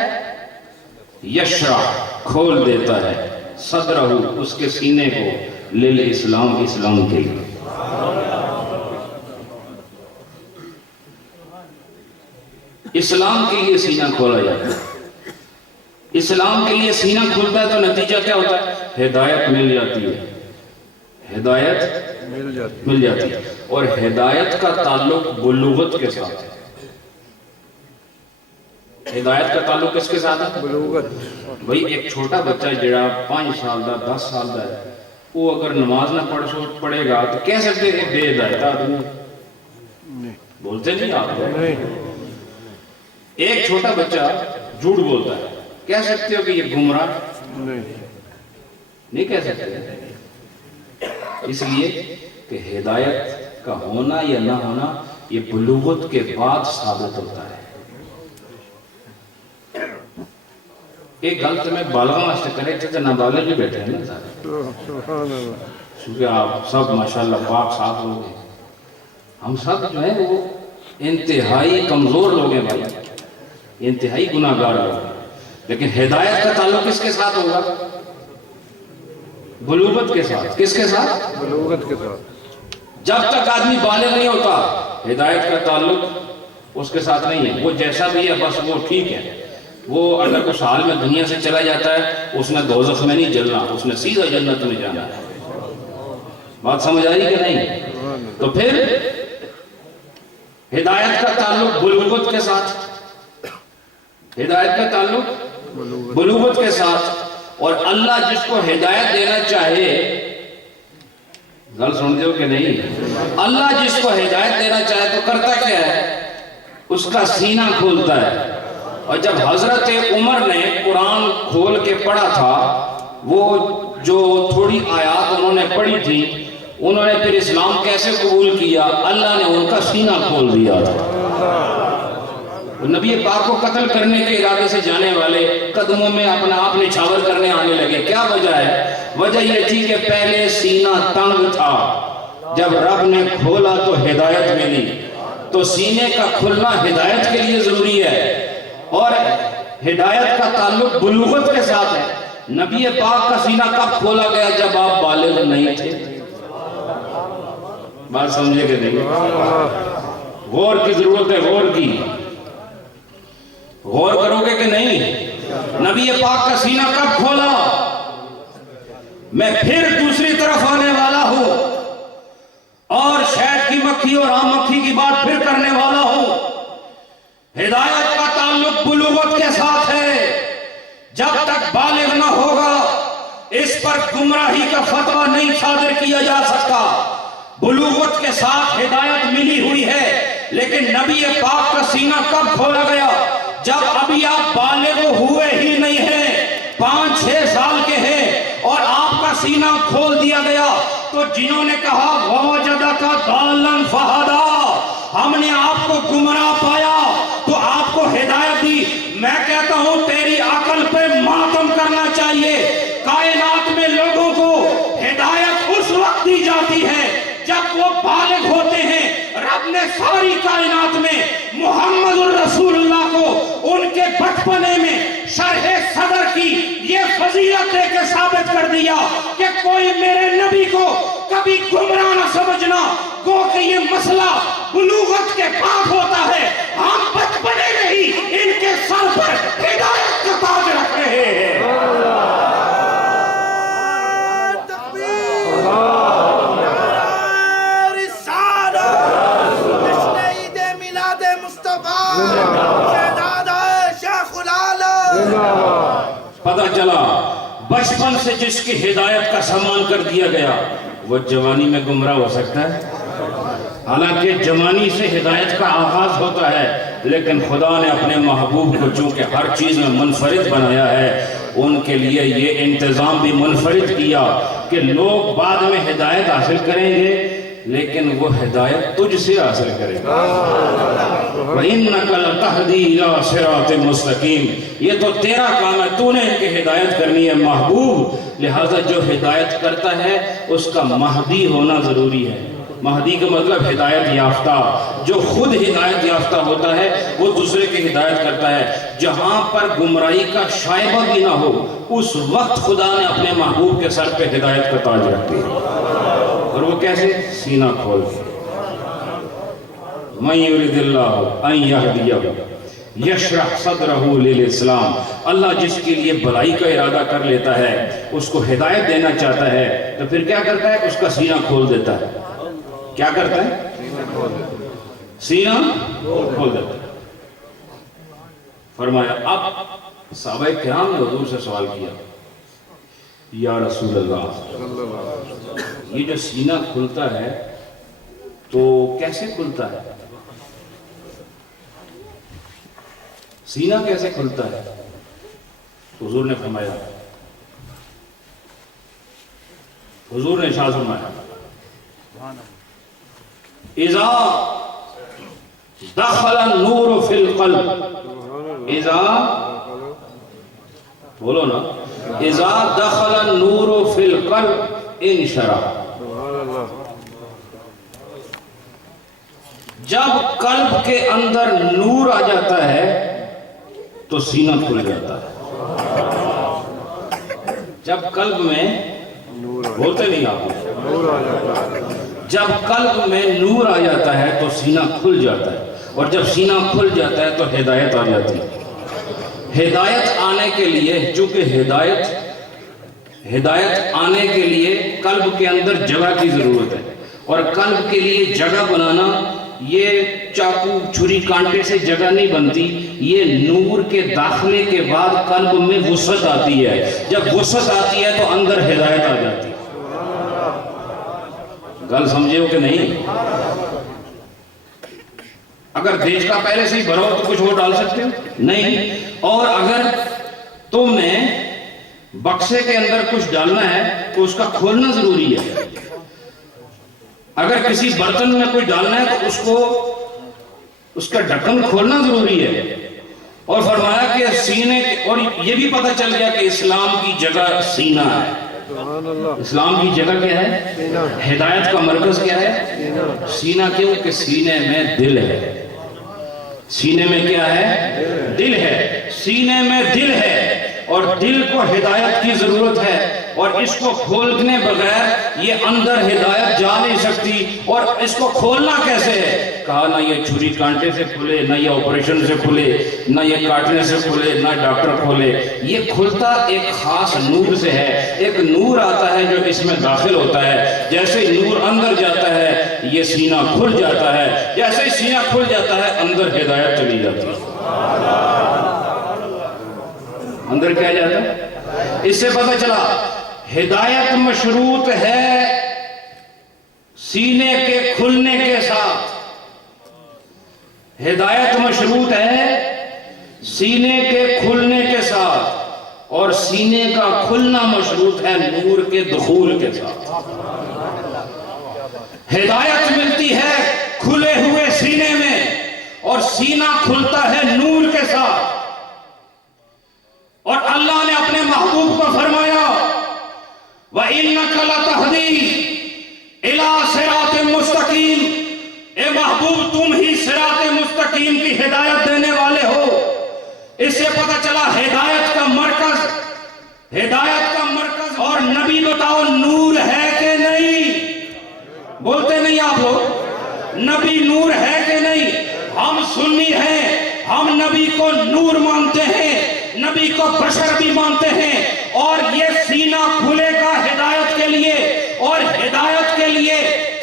یشرح، کھول دیتا ہے، صدرہ، اس کے سینے کو، للاسلام، اسلام کے لیے۔ اسلام کے لیے سینہ کھولا جاتا ہے۔ اسلام کے لیے سینہ کھلتا ہے تو نتیجہ کیا ہوتا ہے؟ ہدایت مل جاتی ہے، ہدایت مل جاتی ہے۔ اور ہدایت کا تعلق بلوغت کے ساتھ ہے۔ ہدایت کا تعلق کس کے ساتھ ہے؟ بلوغت۔ بھئی ایک چھوٹا بچہ جڑا 5 سال دا 10 سال دا ہے، وہ اگر نماز نہ پڑھے گا تو کہہ سکتے کہ بے ہدایت آدمی، بولتے نہیں آپ؟ ایک چھوٹا بچہ جھوٹ بولتا ہے، کہہ سکتے ہو کہ یہ گمراہ؟ نہیں کہہ سکتے۔ اس لیے کہ ہدایت کا ہونا یا نہ ہونا یہ بلوغت کے بعد ثابت ہوتا ہے۔ ایک گل تو میں بالغاں واسطے کرے کہ نابالغ بھی بیٹھے ہیں نا سارے، کیونکہ آپ سب ماشاءاللہ پاک صاف لوگ ہیں، ہم سب جو ہیں وہ انتہائی کمزور لوگ ہیں بھائی، انتہائی گناہگار لوگ ہیں، لیکن ہدایت کا تعلق کس کے ساتھ ہوگا؟ بلوغت کے ساتھ۔ کس کے ساتھ؟ بلوغت کے ساتھ۔ جب تک آدمی بالغ نہیں ہوتا ہدایت کا تعلق اس کے ساتھ نہیں ہے، وہ جیسا بھی ہے بس وہ ٹھیک ہے۔ وہ اگر کچھ حال میں دنیا سے چلا جاتا ہے اس نے دوزخ میں نہیں جلنا، اس نے سیدھا جنت میں جانا ہے۔ بات سمجھ آئی کہ نہیں؟ تو پھر ہدایت کا تعلق بلوغت کے ساتھ، ہدایت کا تعلق بلوغت کے ساتھ۔ اور اللہ جس کو ہدایت دینا چاہے، گل سنتے ہو کہ نہیں؟ اللہ جس کو ہدایت دینا چاہے تو کرتا کیا ہے؟ اس کا سینہ کھولتا ہے۔ اور جب حضرت عمر نے قرآن کھول کے پڑھا تھا، وہ جو تھوڑی آیات انہوں نے پڑھی تھی، انہوں نے پھر اسلام کیسے قبول کیا؟ اللہ نے ان کا سینہ کھول دیا تھا۔ نبی پاک کو قتل کرنے کے ارادے سے جانے والے قدموں میں اپنا آپ نچھاور کرنے آنے لگے۔ کیا وجہ ہے؟ وجہ یہ تھی کہ پہلے سینہ تنگ تھا، جب رب نے کھولا تو ہدایت ملی۔ تو سینے کا کھلنا ہدایت کے لیے ضروری ہے، اور ہدایت کا تعلق بلوغت کے ساتھ ہے۔ نبی پاک کا سینہ کب کھولا گیا؟ جب آپ بالغ نہیں تھے۔ بات سمجھے کہ نہیں؟ غور کی ضرورت ہے، غور کی، غور کرو گے کہ نہیں؟ نبی پاک کا سینہ کب کھولا؟ میں پھر دوسری طرف آنے والا ہوں اور شہد کی مکھی اور آم مکھی کی بات پھر کرنے والا ہوں۔ ہدایت کا تعلق بلوغت کے ساتھ ہے۔ جب تک بالغ نہ ہوگا اس پر گمراہی کا فتویٰ نہیں صادر کیا جا سکتا۔ بلوغت کے ساتھ ہدایت ملی ہوئی ہے، لیکن نبی پاک کا سینہ کب کھولا گیا؟ جب ابھی آپ بالغ ہوئے ہی نہیں ہیں، 5-6 سال کے ہیں، اور آپ کا سینہ کھول دیا گیا۔ تو جنہوں نے کہا وَوَجَدَكَ ضَالًّا فَهَدَىٰ، ہم نے آپ کو گمراہ پایا تو آپ کو ہدایت دی، میں کہتا ہوں تیری عقل پہ ماتم کرنا چاہیے۔ کائنات میں لوگوں کو ہدایت اس وقت دی جاتی ہے جب وہ بالغ ہوتے ہیں۔ رب نے ساری کائنات میں محمد الرسول اللہ کو ان کے بچپنے میں شرح صدر کی یہ فضیلت دے کے ثابت کر دیا کہ کوئی میرے نبی کو کبھی گمراہ نہ سمجھنا، گو کہ یہ مسئلہ بلوغت کے بعد ہوتا ہے۔ ہم بچپنے میں ہی ان کے سر پر ہدایت کا تاج رکھ رہے ہیں۔ پتہ چلا بچپن سے جس کی ہدایت کا سامان کر دیا گیا وہ جوانی میں گمراہ ہو سکتا ہے؟ حالانکہ جوانی سے ہدایت کا آغاز ہوتا ہے، لیکن خدا نے اپنے محبوب کو چونکہ ہر چیز میں منفرد بنایا ہے، ان کے لیے یہ انتظام بھی منفرد کیا کہ لوگ بعد میں ہدایت حاصل کریں گے، لیکن وہ ہدایت تجھ سے حاصل کرے گا۔ وَإِنَّكَ لَتَهْدِي إِلَىٰ صِرَاطٍ مُسْتَقِيمٍ، یہ تو تیرا کام ہے، تو نے ان کی ہدایت کرنی ہے محبوب۔ لہذا جو ہدایت کرتا ہے اس کا مہدی ہونا ضروری ہے۔ مہدی کا مطلب ہدایت یافتہ، جو خود ہدایت یافتہ ہوتا ہے وہ دوسرے کی ہدایت کرتا ہے۔ جہاں پر گمراہی کا شائبہ بھی نہ ہو اس وقت خدا نے اپنے محبوب کے سر پہ ہدایت کا تاج رکھ دیا۔ اور وہ کیسے؟ سینہ کھول کے۔ مَن يُرِدِ اللَّهُ أَن يَهْدِيَهُ یشرح صدرہ للاسلام، اللہ جس کے لیے بھلائی کا ارادہ کر لیتا ہے، اس کو ہدایت دینا چاہتا ہے، تو پھر کیا کرتا ہے؟ اس کا سینہ کھول دیتا ہے۔ کیا کرتا ہے؟ سینہ کھول دیتا ہے۔ فرمایا اب صحابہ کرام نے حضور سے سوال کیا، یا رسول اللہ، یہ جو سینہ کھلتا ہے تو کیسے کھلتا ہے؟ سینہ کیسے کھلتا ہے؟ حضور نے فرمایا، حضور نے ارشاد فرمایا، اذا دخل النور فی القلب، اذا بولو نا، اذا دخل النور فی القلب انشرح، جب قلب کے اندر نور آ جاتا ہے تو سینہ کھل جاتا ہے۔ جب قلب میں بولتے نہیں آپ، جب قلب میں نور آ جاتا ہے تو سینہ کھل جاتا ہے، اور جب سینہ کھل جاتا ہے تو ہدایت آ جاتی ہے۔ ہدایت آنے کے لیے، چونکہ ہدایت آنے کے لیے قلب کے اندر جگہ کی ضرورت ہے، اور قلب کے لیے جگہ بنانا یہ چاقو چھری کانٹے سے جگہ نہیں بنتی، یہ نور کے داخلے کے بعد قلب میں وسعت آتی ہے، جب وسعت آتی ہے تو اندر ہدایت آ جاتی ہے۔ گل سمجھے ہو کہ نہیں؟ اگر دیش کا پہلے سے ہی بھرا ہو تو کچھ اور ڈال سکتے ہو نہیں، اور اگر تم نے بکسے کے اندر کچھ ڈالنا ہے تو اس کا کھولنا ضروری ہے۔ اگر کسی برتن میں کچھ ڈالنا ہے تو اس کا ڈھکن کھولنا ضروری ہے۔ اور فرمایا کہ سینے، اور یہ بھی پتہ چل گیا کہ اسلام کی جگہ سینہ ہے۔ اسلام کی جگہ کیا ہے؟ ہدایت کا مرکز کیا ہے؟ سینہ۔ کیوں کہ سینے میں دل ہے۔ سینے میں کیا ہے؟ دل ہے۔ سینے میں دل ہے، اور دل کو ہدایت کی ضرورت ہے، اور اس کو کھولنے بغیر یہ اندر ہدایت جا نہیں سکتی۔ اور اس کو کھولنا کیسے ہے؟ کہا نہ یہ چھری کانٹے سے کھلے، نہ یہ آپریشن سے کھلے، نہ یہ کاٹنے سے کھلے، نہ ڈاکٹر کھولے، یہ کھلتا ایک خاص نور سے ہے۔ ایک نور آتا ہے جو اس میں داخل ہوتا ہے، جیسے نور اندر جاتا ہے یہ سینہ کھل جاتا ہے، جیسے سینہ کھل جاتا ہے اندر ہدایت چلی جاتی ہے۔ اندر کیا جاتا ہے؟ اس سے پتہ چلا ہدایت مشروط ہے سینے کے کھلنے کے ساتھ۔ ہدایت مشروط ہے سینے کے کھلنے کے ساتھ، اور سینے کا کھلنا مشروط ہے نور کے دخول کے ساتھ۔ ہدایت ملتی ہے کھلے ہوئے سینے میں، اور سینہ کھلتا ہے نور کے ساتھ۔ اور اللہ نے اپنے محبوب کو فرمایا وَإِنَّكَ لَتَهْدِي إِلَىٰ صِرَاطٍ مُسْتَقِيمٍ، اے محبوب تم ہی صراط مستقیم کی ہدایت دینے والے ہو۔ اس سے پتہ چلا ہدایت کا مرکز اور نبی بتاؤ نور ہے کہ نہیں؟ بولتے نہیں آپ لوگ؟ نبی نور ہے کہ نہیں؟ ہم سنی ہیں، ہم نبی کو نور مانتے ہیں، نبی کو بشر بھی مانتے ہیں، اور یہ سینہ کھلے گا ہدایت کے لیے، اور ہدایت کے لیے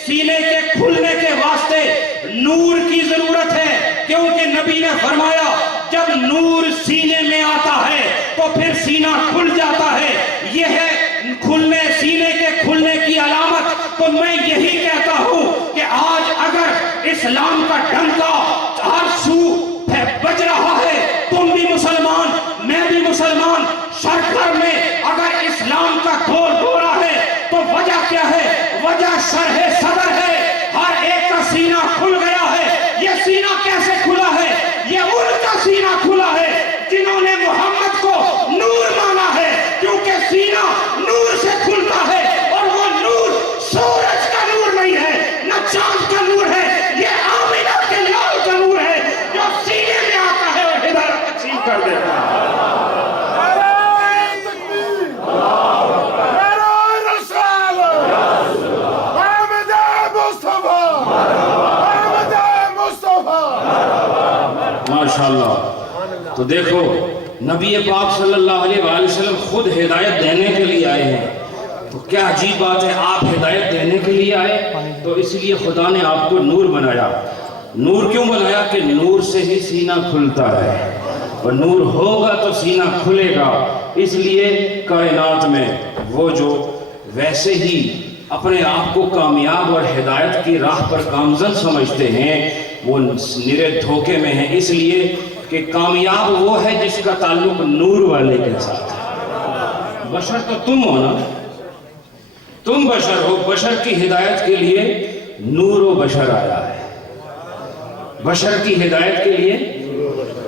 سینے کے کھلنے کے واسطے نور کی ضرورت ہے، کیونکہ نبی نے فرمایا جب نور سینے میں آتا ہے تو پھر سینہ کھل جاتا ہے۔ یہ ہے سینے کے کھلنے کی علامت۔ تو میں یہی کہتا ہوں کہ آج اگر اسلام کا ڈنکا ہر سو بج رہا ہے، تم بھی مسلمان، میں بھی مسلمان، سرکار میں اگر اسلام کا گول ہو رہا ہے تو وجہ کیا ہے؟ وجہ شرح صدر ہے۔ ہر ایک کا سینہ کھل گیا ہے۔ یہ سینہ کیسے کھلا ہے؟ یہ ان کا سینہ کھلا ہے جنہوں نے محمد کو نور مانا ہے، کیونکہ سینہ نور سے کھلتا ہے، اور وہ نور سورج کا نور نہیں ہے، نہ چاند کا نور ہے، یہ آمینہ کے لال کا نور ہے جو سینے میں آتا ہے اور ہدایت تقسیم کر دیتا ہے۔ ماشاءاللہ تو دیکھو نبی پاک صلی اللہ علیہ وآلہ وسلم خود ہدایت دینے کے لیے آئے ہیں، تو کیا عجیب بات ہے، آپ ہدایت دینے کے لیے آئے، تو اس لیے خدا نے آپ کو نور بنایا۔ نور کیوں بنایا؟ کہ نور سے ہی سینہ کھلتا ہے، اور نور ہوگا تو سینہ کھلے گا۔ اس لیے کائنات میں وہ جو ویسے ہی اپنے آپ کو کامیاب اور ہدایت کی راہ پر گامزن سمجھتے ہیں، وہ نرے دھوکے میں ہیں، اس لیے کہ کامیاب وہ ہے جس کا تعلق نور والے کے ساتھ ہے۔ بشر تو تم ہو نا، تم بشر ہو، بشر کی ہدایت کے لیے نور و بشر آیا ہے، بشر کی ہدایت کے لیے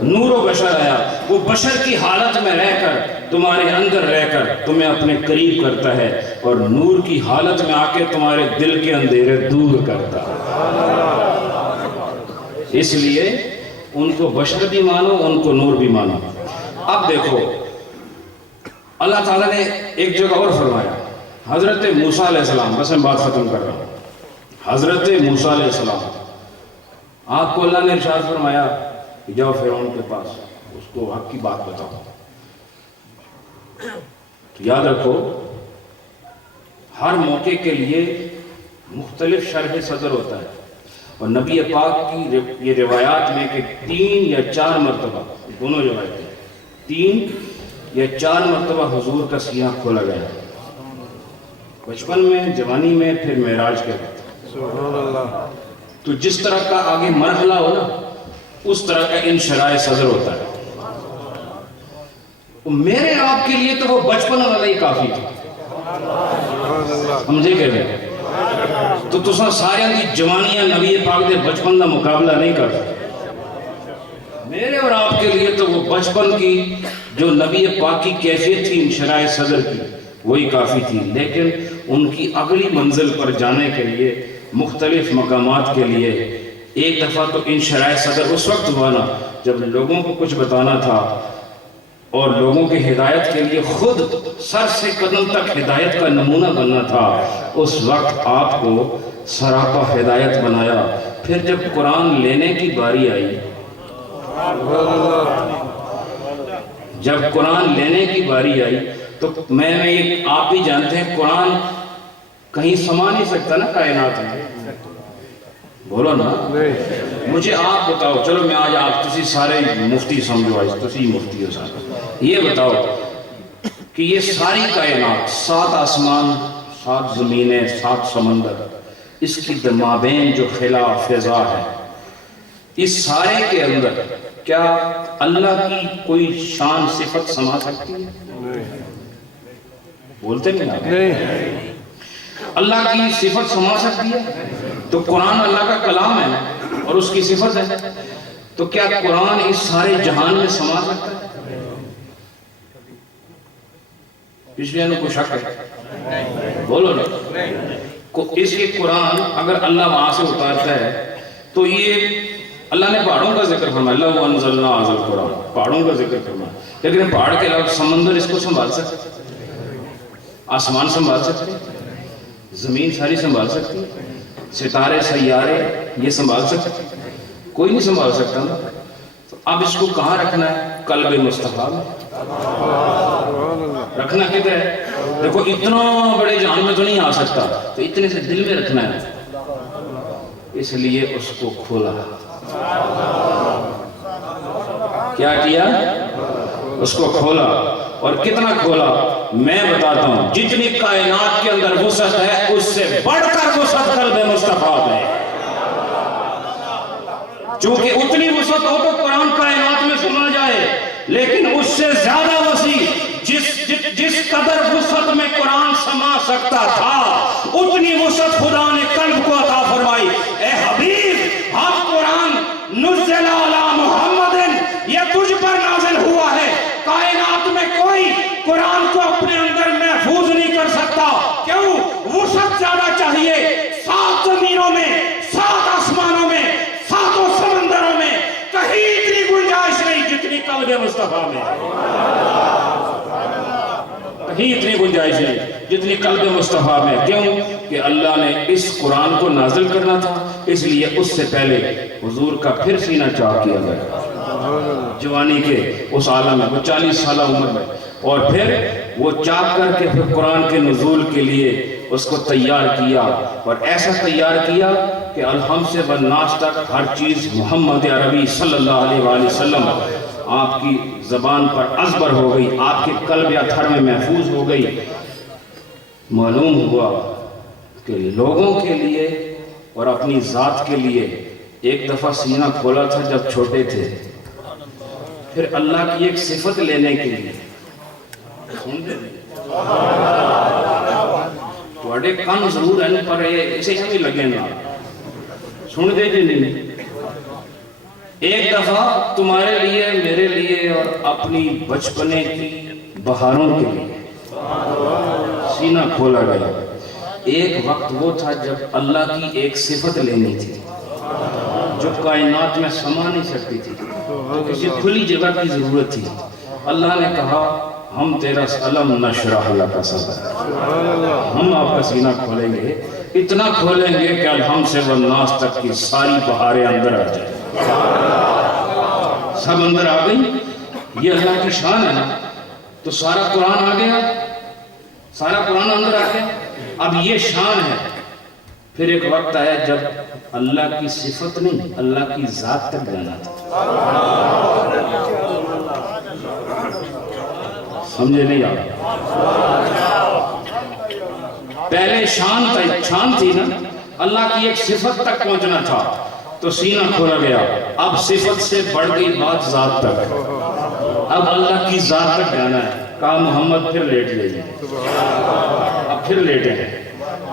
نور و بشر آیا۔ وہ بشر کی حالت میں رہ کر، تمہارے اندر رہ کر تمہیں اپنے قریب کرتا ہے، اور نور کی حالت میں آ کے تمہارے دل کے اندھیرے دور کرتا ہے۔ اس لیے ان کو بشر بھی مانو، ان کو نور بھی مانو۔ اب دیکھو اللہ تعالیٰ نے ایک جگہ اور فرمایا، حضرت موسیٰ علیہ السلام، بس میں بات ختم کر رہا ہوں، حضرت موسیٰ علیہ السلام، آپ کو اللہ نے ارشاد فرمایا کہ جاؤ فرعون کے پاس، اس کو حق کی بات بتاؤ۔ تو یاد رکھو ہر موقع کے لیے مختلف شرح صدر ہوتا ہے، اور نبی پاک کی یہ روایات میں کہ 3 یا 4 مرتبہ، دونوں روایتیں 3 یا 4 مرتبہ حضور کا سینہ کھولا گیا، بچپن میں، جوانی میں، پھر معراج کے وقت۔ سبحان اللہ۔ تو جس طرح کا آگے مرحلہ ہو نا، اس طرح کا انشراح صدر ہوتا ہے۔ میرے آپ کے لیے تو وہ بچپن والا ہی کافی تھا، سمجھے کہ نہیں؟ تو تساں سارے دی جوانیاں نبی پاک دے بچپن کا مقابلہ نہیں کر سکتے۔ میرے اور آپ کے لیے تو وہ بچپن کی جو نبی پاک کی کیفیت تھی انشراح صدر کی، وہی کافی تھی، لیکن ان کی اگلی منزل پر جانے کے لیے، مختلف مقامات کے لیے، ایک دفعہ تو انشراح صدر اس وقت ہوا نا جب لوگوں کو کچھ بتانا تھا، اور لوگوں کی ہدایت کے لیے خود سر سے قدم تک ہدایت کا نمونہ بننا تھا۔ اس وقت آپ کو سراپا ہدایت بنایا۔ پھر جب قرآن لینے کی باری آئی، جب قرآن لینے کی باری آئی تو میں آپ بھی جانتے ہیں قرآن کہیں سما نہیں سکتا نا کائنات میں، بولو نا، مجھے آپ بتاؤ، چلو میں آج آپ تسی سارے مفتی سمجھو، آج تسی مفتی ہو سارے، یہ بتاؤ کہ یہ ساری کائنات، 7 آسمان، 7 زمینیں، 7 سمندر، اس کی مابین جو خلا فضا ہے، اس سارے کے اندر کیا اللہ کی کوئی شان صفت سما سکتی ہے؟ بولتے نہیں آپ؟ اللہ کی صفت سما سکتی ہے؟ تو قرآن اللہ کا کلام ہے اور اس کی صفت ہے، تو کیا قرآن اس سارے جہان میں سما سکتا ہے؟ پچھلے کو شک ہے، بولو نا، اس کے قرآن اگر اللہ وہاں سے اتارتا ہے تو یہ اللہ نے پہاڑوں کا ذکر فرمایا، اللہ انزلنا ھذا القرآن، پہاڑوں کا ذکر فرمایا، لیکن پہاڑ کے علاوہ سمندر اس کو سنبھال سکتے، آسمان سنبھال سکتے، زمین ساری سنبھال سکتی، ستارے سیارے یہ سنبھال سکتے، کوئی نہیں سنبھال سکتا نا۔ تو اب اس کو کہاں رکھنا ہے؟ قلب مصطفیٰ میں رکھنا کدھر ہے؟ دیکھو اتنا بڑے جہان میں تو نہیں آ سکتا، تو اتنے سے دل میں رکھنا ہے، اس لیے اس کو کھولا۔ کیا کیا؟ اس کو کھولا، اور کتنا کھولا میں بتاتا ہوں، جتنی کائنات کے اندر وسعت ہے اس سے بڑھ کر وسعت قلب مصطفیٰ میں، چونکہ اتنی وسعت ہو تو قرآن کائنات میں سنا جائے، لیکن اس سے زیادہ وسیع جس قدر وسعت میں قرآن سما سکتا تھا، اتنی وسعت خدا نے قلب کو عطا فرمائی۔ اے حبیب، ہم قرآن نزل علی محمد، یہ تجھ پر نازل ہوا ہے، کائنات میں کوئی قرآن کو اپنے اندر محفوظ نہیں کر سکتا۔ کیوں؟ وسعت زیادہ چاہیے، 7 زمینوں میں، 7 آسمانوں میں، 7 سمندروں میں کہیں اتنی گنجائش نہیں جتنی قلب مصطفیٰ میں، کہیں اتنی گنجائش نہیں جتنی قلب مصطفیٰ میں۔ کیوں؟ کہ اللہ نے اس قرآن کو نازل کرنا تھا، اس لیے اس سے پہلے حضور کا پھر سینہ چاک کیا گیا۔ جوانی کے اس عالم میں، وہ 40 سالہ عمر میں، اور پھر وہ چاک کر کے پھر قرآن کے نزول کے لیے اس کو تیار کیا، اور ایسا تیار کیا کہ الحمد سے والناس تک ہر چیز محمد عربی صلی اللہ علیہ وآلہ وسلم آپ کی زبان پر ازبر ہو گئی، آپ کے قلب یا تھر میں محفوظ ہو گئی۔ معلوم ہوا کہ لوگوں کے لیے اور اپنی ذات کے لیے ایک دفعہ سینہ کھولا تھا جب چھوٹے تھے، پھر اللہ کی ایک صفت لینے کے لیے تھوڑے کم ضرور ہیں پر اسے ہمیں لگے نا سن دے جی نہیں، ایک دفعہ تمہارے لیے میرے لیے اور اپنی بچپنے کی بہاروں کے لیے سینہ کھولا گیا۔ ایک وقت وہ تھا جب اللہ کی ایک صفت لینی تھی جو کائنات میں سما نہیں سکتی تھی، کسی کھلی جگہ کی ضرورت تھی۔ اللہ نے کہا ہم تیرا علم نشرح لک صدرک، ہم آپ کا سینہ کھولیں گے، اتنا کھولیں گے کہ الحمد سے والناس تک کی ساری بہاریں اندر آ جائیں، سب اندر آ گئی۔ یہ اللہ کی شان ہے نا، تو سارا قرآن آ گیا، سارا قرآن اندر آ گیا۔ اب یہ شان ہے، پھر ایک وقت آیا جب اللہ کی صفت نہیں اللہ کی ذات تک جانا تھا۔ سمجھے نہیں آپ؟ پہلے شان تھی نا، اللہ کی ایک صفت تک پہنچنا تھا تو سینہ کھولا گیا۔ اب صفت سے بڑھ گئی بات ذات تک، اب اللہ کی ذات تک جانا ہے۔ کہا محمد پھر لیٹ جائیے، اب پھر لیٹے ہیں،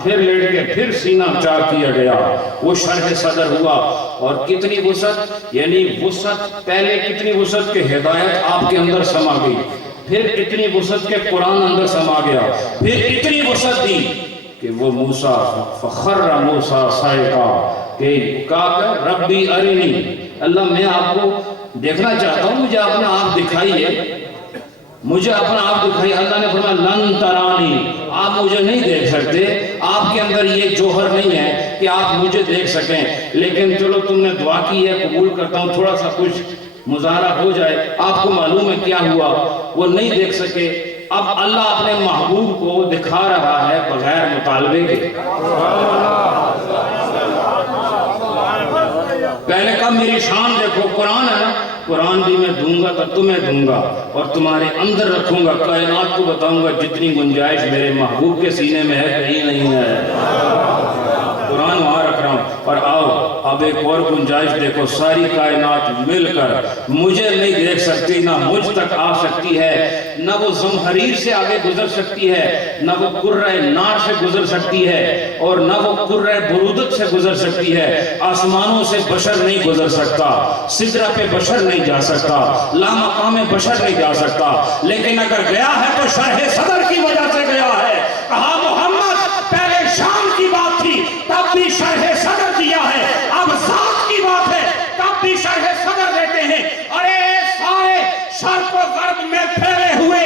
پھر لیٹ کے پھر سینہ چاک کیا گیا، وہ شرح صدر ہوا۔ اور کتنی وسعت، یعنی وسعت، پہلے کتنی وسعت کہ ہدایت آپ کے اندر سما گئی، پھر اتنی وسعت کے قرآن اندر سما گیا، پھر اتنی وسعت دی کہ وہ موسیٰ فخر موسیٰ صائقا، کہ کہا کہ ربی ارنی، اللہ میں آپ کو دیکھنا چاہتا ہوں، مجھے اپنا آپ دکھائیے، مجھے اپنا آپ دکھائیے۔ اللہ نے فرمایا لن ترانی، آپ مجھے نہیں دیکھ سکتے، آپ کے اندر یہ جوہر نہیں ہے کہ آپ مجھے دیکھ سکیں، لیکن چلو تم نے دعا کی ہے، قبول کرتا ہوں، تھوڑا سا کچھ مظاہرہ ہو جائے۔ آپ کو معلوم ہے کیا ہوا، وہ نہیں دیکھ سکے۔ اب اللہ اپنے محبوب کو دکھا رہا ہے بغیر مطالبے کے۔ پہلے کہا میری شان دیکھو، قرآن ہے نا، قرآن بھی میں دوں گا تو تمہیں دوں گا، اور تمہارے اندر رکھوں گا، کائنات کو بتاؤں گا جتنی گنجائش میرے محبوب کے سینے میں ہے کہیں نہیں ہے، قرآن وہاں رکھ رہا ہوں۔ اور آؤ اب ایک اور گنجائش دیکھو، ساری کائنات مل کر مجھے نہیں دیکھ سکتی، نہ مجھ تک آ سکتی ہے، نہ وہ زمہریر سے آگے گزر سکتی ہے، نہ وہ قرۂ نار سے گزر سکتی ہے، اور نہ وہ قرۂ برودت سے گزر سکتی ہے۔ آسمانوں سے بشر نہیں گزر سکتا، سدرہ پہ بشر نہیں جا سکتا، لامقام بشر نہیں جا سکتا، لیکن اگر گیا ہے تو شرح صدر کی وجہ سے گیا ہے۔ کہا محمد پہلے شان کی بات تھی تب بھی شرح صدر دیا ہے، اب ذات کی بات ہے تب بھی شرح صدر دیتے ہیں۔ ارے سارے شرق و غرب میں پھیلے ہوئے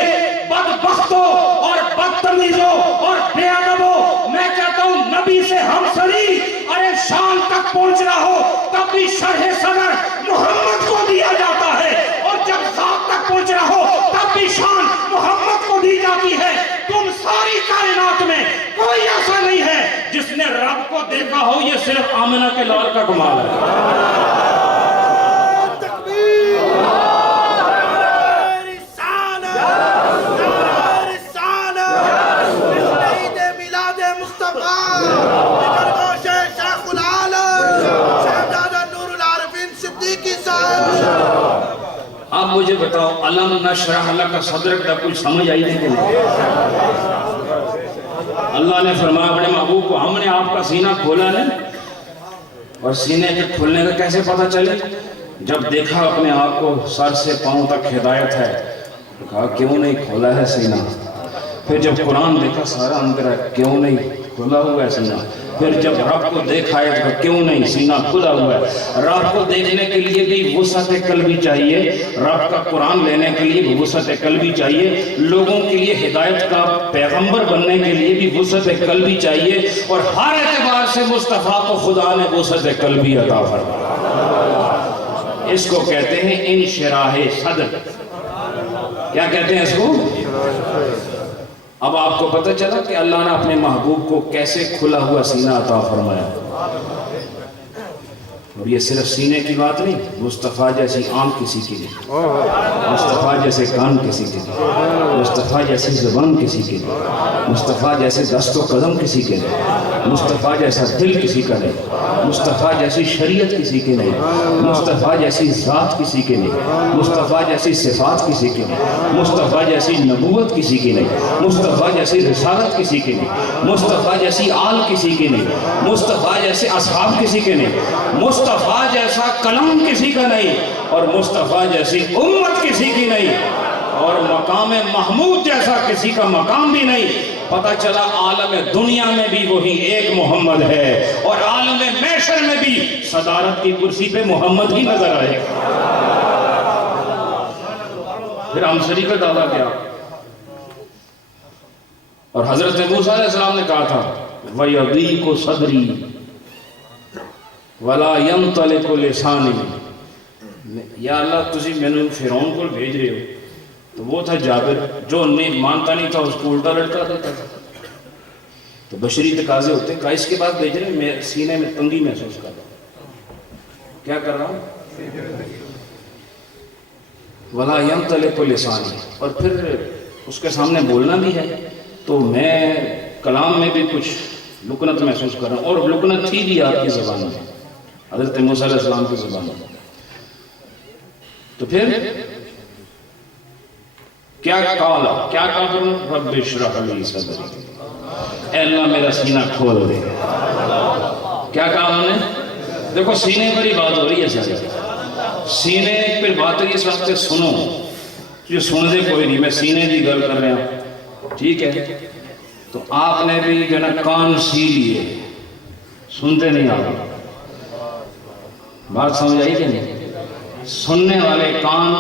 بدبختوں اور بدتمیزوں اور بے ادبوں، میں کہتا ہوں نبی سے ہم سری، ارے شان تک پہنچنا ہو تب بھی شرح صدر محمد کو دیا جاتا ہے، اور جب ذات تک پہنچنا ہو تب بھی شان محمد کو دی جاتی ہے۔ تم ساری کائنات میں کوئی ایسا نہیں ہے جس نے رب کو دیکھا ہو، یہ صرف آمنہ کے لال کا کمال ہے۔ آپ مجھے بتاؤ علم نشرح لک صدرک کا کچھ سمجھ آئی تھی کہ نہیں؟ اللہ نے فرمایا اپنے محبوب کو ہم نے آپ کا سینہ کھولا ہے، اور سینے کے کھولنے کا کیسے پتہ چلے؟ جب دیکھا اپنے آپ کو سر سے پاؤں تک ہدایت ہے، کہا کیوں نہیں کھولا ہے سینہ؟ پھر جب قرآن دیکھا سارا اندر ہے، کیوں نہیں کھلا ہوا ہے سینہ؟ پھر جب رب کو دیکھا ہے تو کیوں نہیں سینہ کھلا ہوا ہے؟ رب کو دیکھنے کے لیے بھی وسعت قلبی چاہیے، رب کا قرآن لینے کے لیے بھی وسعت قلبی چاہیے، لوگوں کے لیے ہدایت کا پیغمبر بننے کے لیے بھی وسعت قلبی چاہیے، اور ہر اعتبار سے مصطفیٰ کو خدا نے وسعت قلبی عطا فرمایا۔ اس کو کہتے ہیں انشراح صدر. کیا کہتے ہیں اس کو؟ اب آپ کو پتہ چلا کہ اللہ نے اپنے محبوب کو کیسے کھلا ہوا سینہ عطا فرمایا. اور یہ صرف سینے کی بات نہیں، مصطفیٰ جیسی آنکھ کسی کی نہیں، مصطفیٰ جیسے کان کسی کے نہیں، مصطفیٰ جیسی زبان کسی کی نہیں، مصطفیٰ جیسے دست و قدم کسی کے نہیں، مصطفیٰ جیسا دل کسی کا نہیں، مصطفیٰ جیسی شریعت کسی کے نہیں، مصطفیٰ جیسی ذات کسی کے نہیں، مصطفیٰ جیسی صفات کسی کے نہیں، مصطفیٰ جیسی نبوت کسی کی نہیں، مصطفیٰ جیسی رسالت کسی کی نہیں، مصطفیٰ جیسی آل کسی کی نہیں، مصطفیٰ جیسے اصحاب کسی کے نہیں، مصطفیٰ جیسا کلام کسی کا نہیں، اور مصطفیٰ جیسی امت کسی کی نہیں، اور مقام محمود جیسا کسی کا مقام بھی نہیں. پتہ چلا عالم دنیا میں بھی وہی ایک محمد ہے، اور عالم محشر میں بھی صدارت کی کرسی پہ محمد ہی نظر آئے گا. پھر ہمسری کا دعویٰ کیا؟ اور حضرت موسیٰ علیہ السلام نے کہا تھا وَيَضِيقُ صَدْرِي وَلَا يَنْطَلِقُ لِسَانِي. یا اللہ تجھے میں نے فرعون کو بھیج رہے ہو، تو وہ تھا جابر جو نہیں مانتا نہیں تھا، اس کو الٹا لٹکا دیتا تھا. تو بشری تقاضے ہوتے ہیں، کہا اس کے بعد بھیج رہے ہیں، میں سینے میں تنگی محسوس کر رہا ہوں. کیا کر رہا ہوں؟ وَلَا يَنْطَلِقُ لِسَانِي. اور پھر اس کے سامنے بولنا بھی ہے، تو میں کلام میں بھی کچھ لکنت محسوس کر رہا ہوں. اور لکنت تھی بھی آپ کی زبان میں، حضرت موسیٰ علیہ السلام کی زبان میں. تو پھر کیا کہا رب اشرح لی صدری، اے اللہ میرا سینہ کھول دے. کیا کہا انہوں نے؟ دیکھو سینے پر ہی بات ہو رہی ہے سارے، سینے پر بات ہو رہی ہے. اس وقت سنو، یہ سن دے کوئی نہیں، میں سینے کی گل کر رہا ہوں، ٹھیک ہے؟ تو آپ نے بھی جو نا کان سی لیے، سنتے نہیں آپ. بات سمجھ آئی کہ نہیں؟ سننے والے کان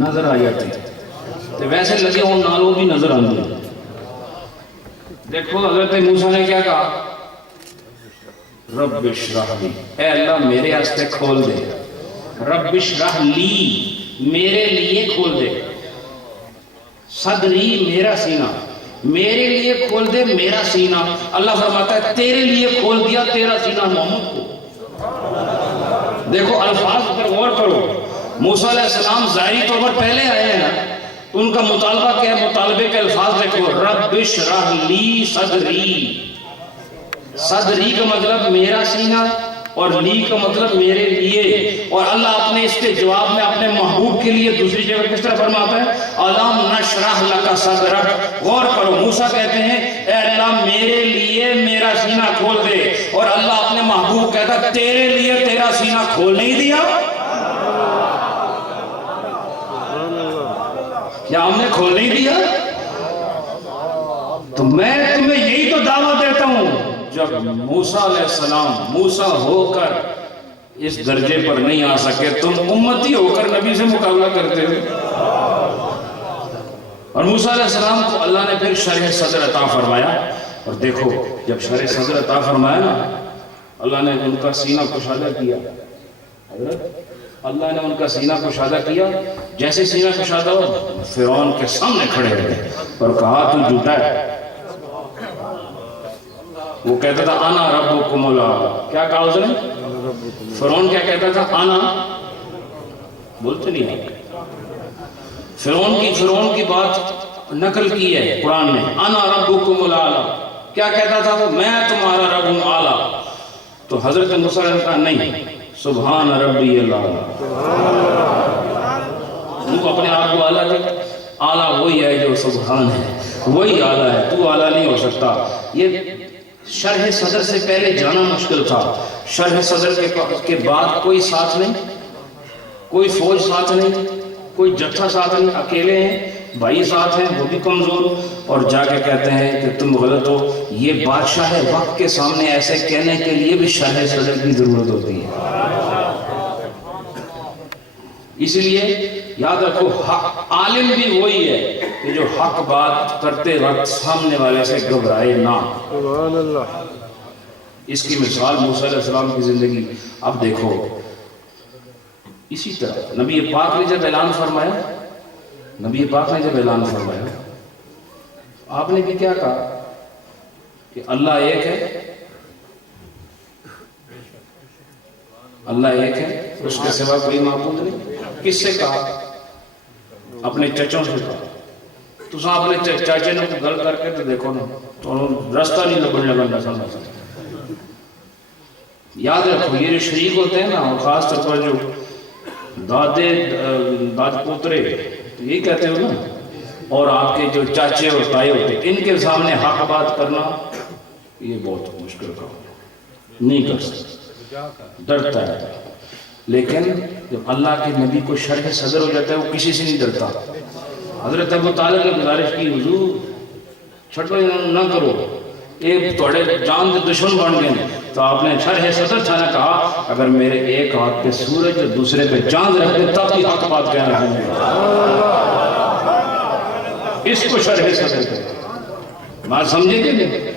نظر آ جاتے ہیں، تو ویسے لگے وہ نالوں بھی نظر آتے ہیں. دیکھو حضرت موسیٰ نے کیا کہا؟ رب اشرح لی، اے اللہ میرے واسطے کھول دے. رب اشرح لی، میرے لیے کھول دے. صدری، میرا سینہ، میرے لیے کھول دے میرا سینہ. اللہ فرماتا ہے تیرے لیے کھول دیا تیرا سینہ محمد کو. دیکھو الفاظ پر غور کرو. موسیٰ علیہ السلام ظاہری طور پر پہلے آئے ہیں نا، تو ان کا مطالبہ کیا ہے؟ مطالبے کے الفاظ دیکھو، رب اشرح لی صدری. صدری کا مطلب میرا سینہ، اور لی کا مطلب میرے لیے. اور اللہ اپنے اس کے جواب میں اپنے محبوب کے لیے دوسری جگہ کس طرح فرماتا ہے؟ الم نشرح لک صدرک. غور کرو، موسیٰ کہتے ہیں اے اللہ میرے لیے میرا سینہ کھول دے، اور اللہ اپنے محبوب کہتا ہے تیرے لیے تیرا سینہ کھول نہیں دیا. کیا ہم نے کھول نہیں دیا؟ تو میں تمہیں یہی تو دعوت دیتا ہوں. جب موسیٰ علیہ السلام موسیٰ ہو کر اس درجے پر نہیں آ سکے، تم امتی ہو کر نبی سے مقابلہ کرتے ہو. اور موسیٰ علیہ السلام کو اللہ نے پھر شرح صدر عطا فرمایا. اور دیکھو جب شرح صدر عطا فرمایا نا، اللہ نے ان کا سینہ کشادہ کیا. حضرت اللہ نے ان کا سینہ کشادہ کیا. جیسے سینہ کشادہ ہو، فرعون کے سامنے کھڑے ہوئے اور کہا تو جھوٹا ہے. وہ کہتا تھا انا ربکم الاعلی. کیا کہا اس نے؟ فرعون کیا کہتا تھا؟ انا. بولتے نہیں ہے. فرعون کی بات نقل کی ہے قرآن میں. انا ربکم الاعلی. کیا کہتا تھا وہ؟ میں تمہارا رب ہوں اعلیٰ. تو حضرت موسیٰ نے کہا نہیں، سبحان ربی الاعلی. ان کو اپنے آپ کو اعلیٰ کہتا. اعلیٰ وہی ہے جو سبحان ہے، وہی اعلیٰ ہے، تو اعلیٰ نہیں ہو سکتا. یہ شرح صدر سے پہلے جانا مشکل تھا. شرح صدر کے بعد کوئی ساتھ نہیں، کوئی فوج ساتھ نہیں، کوئی جتھا ساتھ نہیں، اکیلے ہیں. بھائی ساتھ ہیں وہ بھی کمزور، اور جا کے کہتے ہیں کہ تم غلط ہو. یہ بادشاہ وقت کے سامنے ایسے کہنے کے لیے بھی شرح صدر کی ضرورت ہوتی ہے. اس لیے یاد رکھو عالم بھی وہی ہے کہ جو حق بات کرتے وقت سامنے والے سے گھبرائے نہ. سبحان اللہ. اس کی مثال موسیٰ علیہ السلام کی زندگی. اب دیکھو اسی طرح نبی پاک نے جب اعلان فرمایا، نبی پاک نے جب اعلان فرمایا، آپ نے بھی کیا کہا کہ اللہ ایک ہے، اللہ ایک ہے، اس کے سوا کوئی معبود نہیں۔ کس سے کہا؟ اپنے چچوں سے کہا۔ تو سا اپنے چاچے نے گل کر کے تو دیکھو نا، تو رستہ نہیں لبنے لگا نہ سمجھ۔ یاد رکھو یہ جو شریک ہوتے ہیں نا، اور خاص طور پر جو داد پوترے یہی کہتے ہو نا، اور آپ کے جو چاچے اور تائے ہوتے ہیں، ان کے سامنے حق بات کرنا یہ بہت مشکل کام ہے، نہیں کر سکتا، ڈرتا ہے۔ لیکن جب اللہ کے نبی کو شرح صدر ہو جاتا ہے وہ کسی سے نہیں ڈرتا۔ حضرت ابو طالب نے گزارش کی، حضور چھٹو نہ کرو، یہ تھوڑے جان کے دشمن بن گئے، تو آپ نے شرح صدر تھا نہ کہا اگر میرے ایک ہاتھ پہ سورج اور دوسرے پہ چاند رکھ دے تب بھی حق بات کہنا ہے۔ اس کو شرح صدر کہتے ہیں، بات سمجھے کہ نہیں؟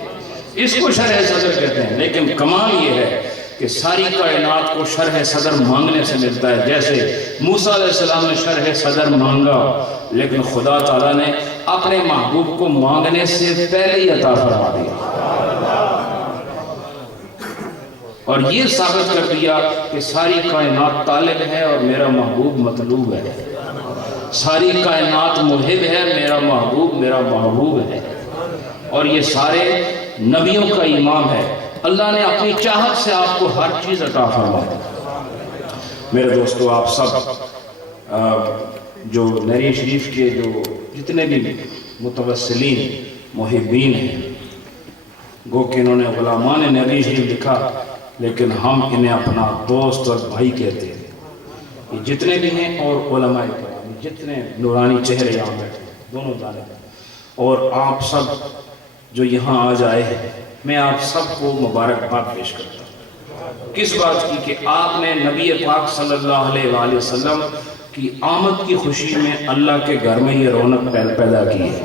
اس کو شرح صدر کہتے ہیں۔ لیکن کمال یہ ہے کہ ساری کائنات کو شرح صدر مانگنے سے ملتا ہے۔ جیسے موسیٰ علیہ السلام نے شرح صدر مانگا، لیکن خدا تعالیٰ نے اپنے محبوب کو مانگنے سے پہلے ہی عطا فرما دیا، اور یہ ثابت کر دیا کہ ساری کائنات طالب ہے اور میرا محبوب مطلوب ہے، ساری کائنات محب ہے، میرا محبوب میرا محبوب ہے، اور یہ سارے نبیوں کا امام ہے۔ اللہ نے اپنی چاہت سے آپ کو ہر چیز عطا فرمائی۔ میرے دوستو، آپ سب جو نری شریف کے جو جتنے بھی متوسلین محبین ہیں، گو کہ انہوں نے غلامان نری شریف لکھا، لیکن ہم انہیں اپنا دوست اور بھائی کہتے ہیں۔ یہ جتنے بھی ہیں اور علماء کرام، جتنے نورانی چہرے یہاں بیٹھے دونوں جانب، اور آپ سب جو یہاں آج آئے ہیں، میں آپ سب کو مبارکباد پیش کرتا ہوں۔ کس بات کی؟ کہ آپ نے نبی پاک صلی اللہ علیہ وآلہ وسلم کی آمد کی خوشی میں اللہ کے گھر میں یہ رونق پیدا کی ہے۔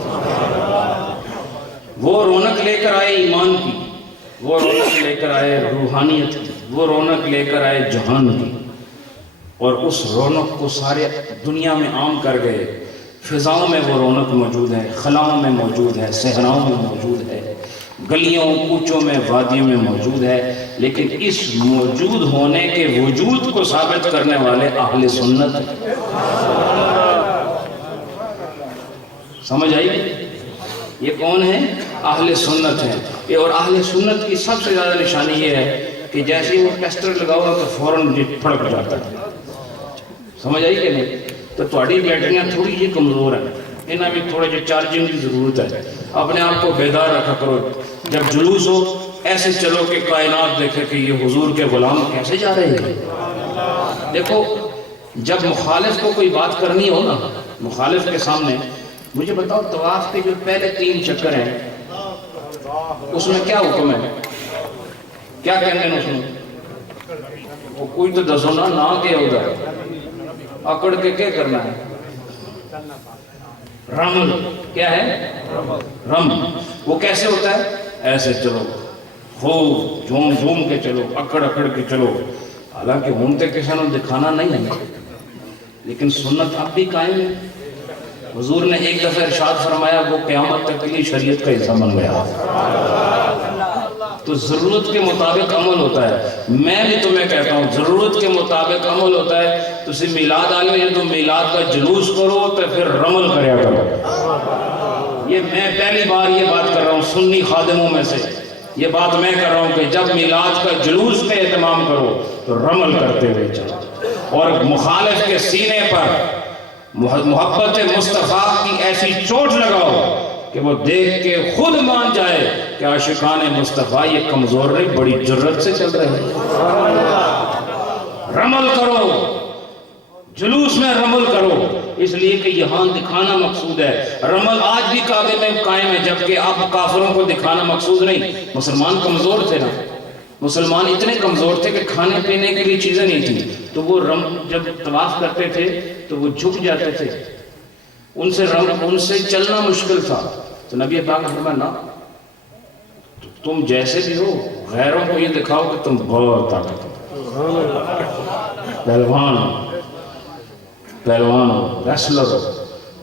وہ رونق لے کر آئے ایمان کی، وہ رونق لے کر آئے روحانیت کی، وہ رونق لے کر آئے جہان کی، اور اس رونق کو سارے دنیا میں عام کر گئے۔ فضاؤں میں وہ رونق موجود ہے، خلاؤں میں موجود ہے، صحراؤں میں موجود ہے، گلیوں کوچوں میں وادیوں میں موجود ہے، لیکن اس موجود ہونے کے وجود کو ثابت کرنے والے اہل سنت ہیں۔ سمجھ آئی؟ یہ کون ہے؟ اہل سنت ہیں۔ اور اہل سنت کی سب سے زیادہ نشانی یہ ہے کہ جیسے ہی وہ ٹیسٹر لگاؤ تو فوراً پھڑک جاتا ہے۔ سمجھ آئی کہ نہیں؟ تو تھوڑی بیٹریاں تھوڑی جی کمزور ہیں، انہیں بھی تھوڑے جی چارجنگ کی ضرورت ہے۔ اپنے آپ کو بیدار رکھا کرو، جب جلوس ہو ایسے چلو کہ کائنات دیکھے کہ یہ حضور کے غلام کیسے جا رہے ہیں۔ دیکھو، جب مخالف کو کوئی بات کرنی ہو نا، مخالف کے سامنے، مجھے بتاؤ طواف کے جو پہلے 3 چکر ہیں اس میں کیا حکم ہے؟ کیا کہتے ہیں اس میں؟ وہ کوئی تو دسو نا، نہ کہ ادھر اکڑ کے کیا کرنا ہے؟ رمل۔ کیا ہے؟ رم۔ وہ کیسے ہوتا ہے؟ ایسے چلو، خوب جھوم جھوم کے چلو، اکڑ اکڑ کے چلو۔ حالانکہ ہونتے کسی نے دکھانا نہیں ہے، لیکن سنت اب بھی قائم ہے۔ حضور نے ایک دفعہ ارشاد فرمایا، وہ قیامت تک کے لیے شریعت کا حصہ بن گیا۔ تو ضرورت کے مطابق عمل ہوتا ہے۔ میں بھی تمہیں کہتا ہوں ضرورت کے مطابق عمل ہوتا ہے۔ تو اسے میلاد آ گیا، تو میلاد کا جلوس کرو تو پھر رمل کریا کرو۔ یہ میں پہلی بار یہ بات کر رہا ہوں سنی خادموں میں سے، یہ بات میں کر رہا ہوں کہ جب میلاد کا جلوس کا اہتمام کرو تو رمل کرتے ہوئے چلو، اور مخالف کے سینے پر محبت مصطفیٰ کی ایسی چوٹ لگاؤ کہ وہ دیکھ کے خود مان جائے کہ عاشقان مصطفیٰ یہ کمزور نہیں، بڑی جرت سے چل رہے ہیں۔ رمل کرو، جلوس میں رمل کرو، اس لیے کہ یہاں دکھانا مقصود ہے۔ رمل آج بھی کعبے میں قائم ہے، جبکہ اب کافروں کو دکھانا مقصود نہیں۔ مسلمان کمزور تھے نا، مسلمان اتنے کمزور تھے کہ کھانے پینے کے لیے چیزیں نہیں تھیں، تو وہ جب طواف کرتے تھے تو وہ جھک جاتے تھے، ان سے چلنا مشکل تھا۔ تو نبی پاک نے فرمایا نا، تم جیسے بھی ہو غیروں کو یہ دکھاؤ کہ تم بہت طاقت پہلوان، پہلوان ہو، ریسلر ہو،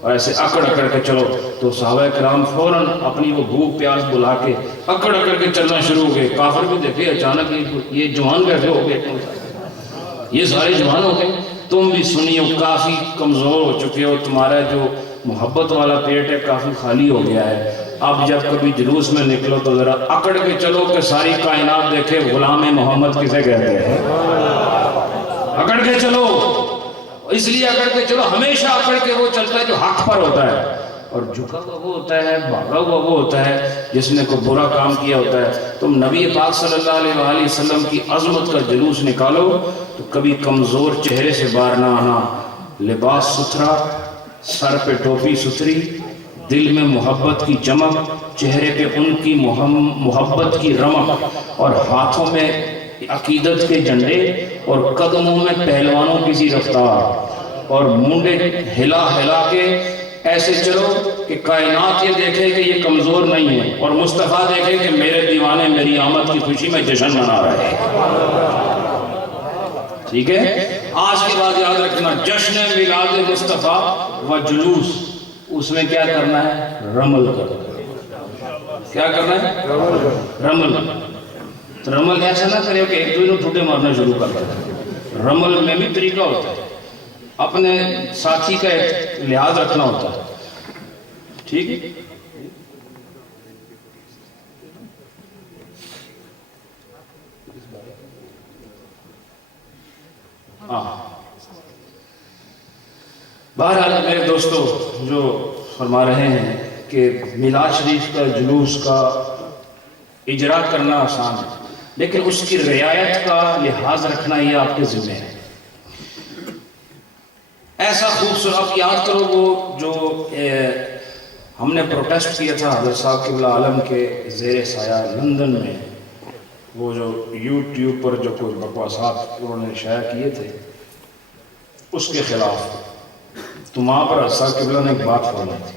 اور ایسے اکڑ اکڑ کے چلو، تو صحابہ کرام فوراً اپنی وہ بھوک پیاس بلا کے اکڑ اکڑ کے چلنا شروع ہو گئے۔ کافر بھی دیکھے اچانک یہ جوان کیسے ہو گئے، یہ سارے جوان ہو گئے، تم بھی سنی ہو، کافی کمزور ہو چکے ہو، تمہارا جو محبت والا پیٹ ہے کافی خالی ہو گیا ہے، اب جب کبھی جلوس میں نکلو تو ذرا اکڑ کے چلو کہ ساری کائنات دیکھے غلام محمد کسے کہتے ہیں۔ اکڑ کے چلو، اس لیے اکڑ کے چلو، ہمیشہ اکڑ کے وہ چلتا ہے جو حق پر ہوتا ہے، اور جھکا ہوا وہ ہوتا ہے، بھاگا ہوا وہ ہوتا ہے جس نے کوئی برا کام کیا ہوتا ہے۔ تم نبی پاک صلی اللہ علیہ وآلہ وسلم کی عظمت کا جلوس نکالو تو کبھی کمزور چہرے سے باہر نہ آنا، لباس ستھرا، سر پہ ٹوپی ستھری، دل میں محبت کی چمک، چہرے پہ ان کی محبت کی رمق، اور ہاتھوں میں عقیدت کے جھنڈے، اور قدموں میں پہلوانوں کی سی رفتار، اور منڈے ہلا ہلا کے ایسے چلو کہ کائنات یہ دیکھے کہ یہ کمزور نہیں ہے، اور مصطفیٰ دیکھے کہ میرے دیوانے میری آمد کی خوشی میں جشن منا رہے ہیں۔ ٹھیک ہے، آج کے بعد یاد رکھنا، جشن میلاد مصطفیٰ و جلوس، اس میں کیا کرنا ہے؟ رمل کرنا۔ کیا کرنا ہے؟ رمل۔ تو رمل ایسا نہ کرے کہ ایک دوسرے ٹھوٹے مارنا شروع کر دے۔ رمل میں بھی طریقہ ہوتا ہے، اپنے ساتھی کا ایک لحاظ رکھنا ہوتا ہے، ٹھیک ہے؟ بہرحال میرے دوستو، جو فرما رہے ہیں کہ میلاد شریف کا جلوس کا اجرا کرنا آسان ہے، لیکن اس کی رعایت کا لحاظ رکھنا یہ آپ کے ذمہ ہے۔ ایسا خوبصورت، آپ یاد کرو وہ جو ہم نے پروٹیسٹ کیا تھا حضرت صاحب قبلہ عالم کے زیر سایہ لندن میں، وہ جو یوٹیوب پر جو کوئی بکواسات انہوں نے شائع کیے تھے اس کے خلاف، تو وہاں پر حضرت صاحب قبلہ نے ایک بات فرمائی تھی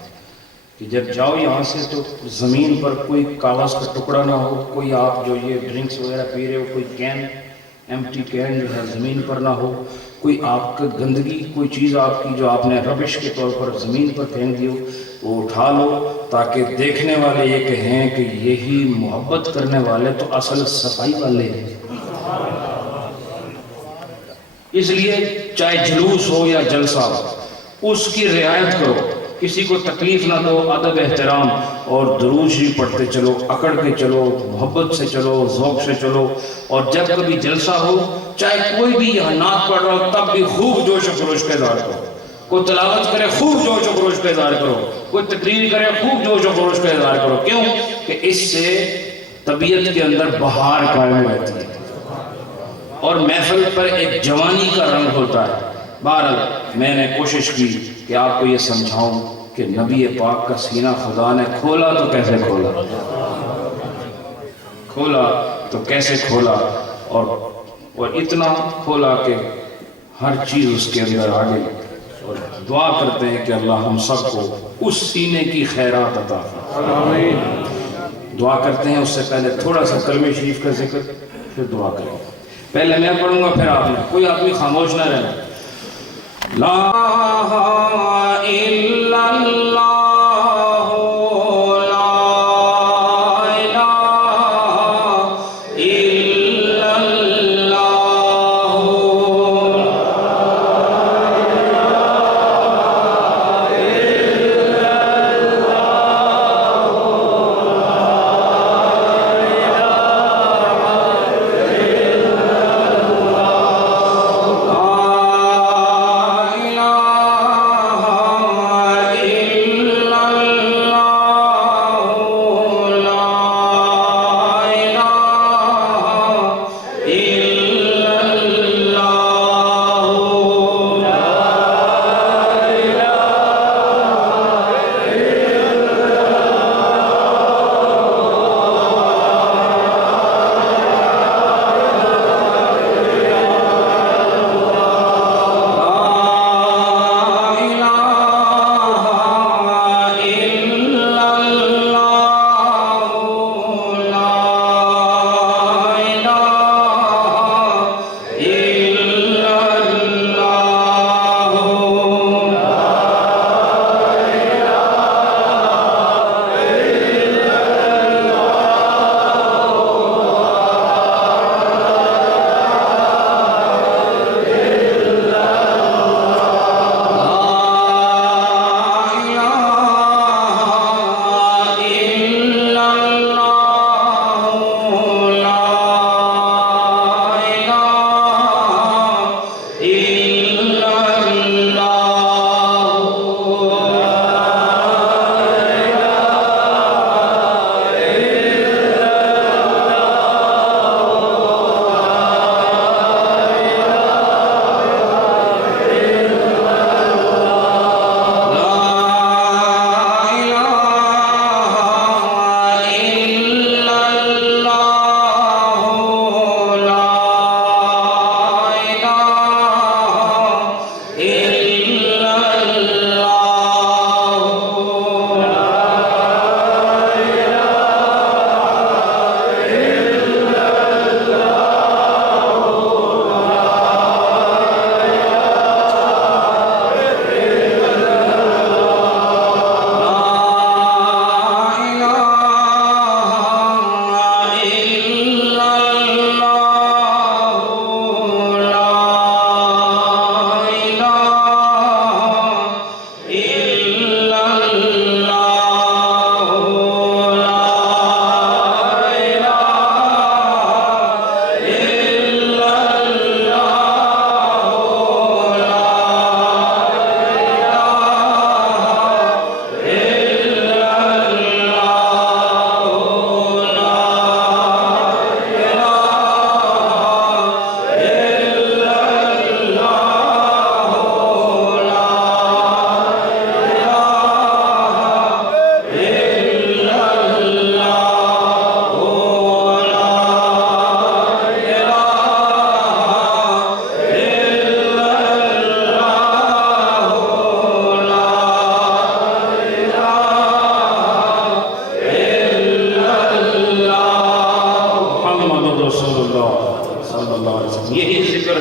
کہ جب جاؤ یہاں سے تو زمین پر کوئی کاغذ کا ٹکڑا نہ ہو، کوئی آپ جو یہ ڈرنکس وغیرہ پی رہے ہو، کوئی کین، ایمٹی کین جو ہے زمین پر نہ ہو، کوئی آپ کا گندگی، کوئی چیز آپ کی جو آپ نے ربش کے طور پر زمین پر پھینک دی ہو، وہ اٹھا لو، تاکہ دیکھنے والے یہ کہیں کہ یہی محبت کرنے والے تو اصل صفائی والے ہیں۔ اس لیے چاہے جلوس ہو یا جلسہ ہو، اس کی رعایت کرو، کسی کو تکلیف نہ دو، ادب احترام، اور درود شریف پڑھتے چلو، اکڑ کے چلو، محبت سے چلو، ذوق سے چلو، اور جب کبھی جلسہ ہو، چاہے کوئی بھی یہاں نعت پڑھ رہا ہو، تب بھی خوب جوش و خروش کا اظہار کرو، کوئی تلاوت کرے خوب جوش و خروش کا اظہار کرو، کوئی تقریر کرے خوب جوش و خروش کا اظہار کرو۔ کیوں؟ کہ اس سے طبیعت کے اندر بہار قائم رہتی ہے اور محفل پر ایک جوانی کا رنگ ہوتا ہے۔ بہرحال میں نے کوشش کی کہ آپ کو یہ سمجھاؤں کہ نبی پاک کا سینہ خدا نے کھولا تو کیسے کھولا، کھولا تو کیسے کھولا، اور اتنا کھولا کہ ہر چیز اس کے اندر آ گئی، اور دعا کرتے ہیں کہ اللہ ہم سب کو اس سینے کی خیرات عطا فرمائے۔ دعا کرتے ہیں، اس سے پہلے تھوڑا سا کلمہ شریف کا ذکر، پھر دعا کریں۔ پہلے میں پڑھوں گا پھر آپ نے، کوئی آدمی خاموش نہ رہنا۔ لا الہ الا اللہ، لا یہی ذکر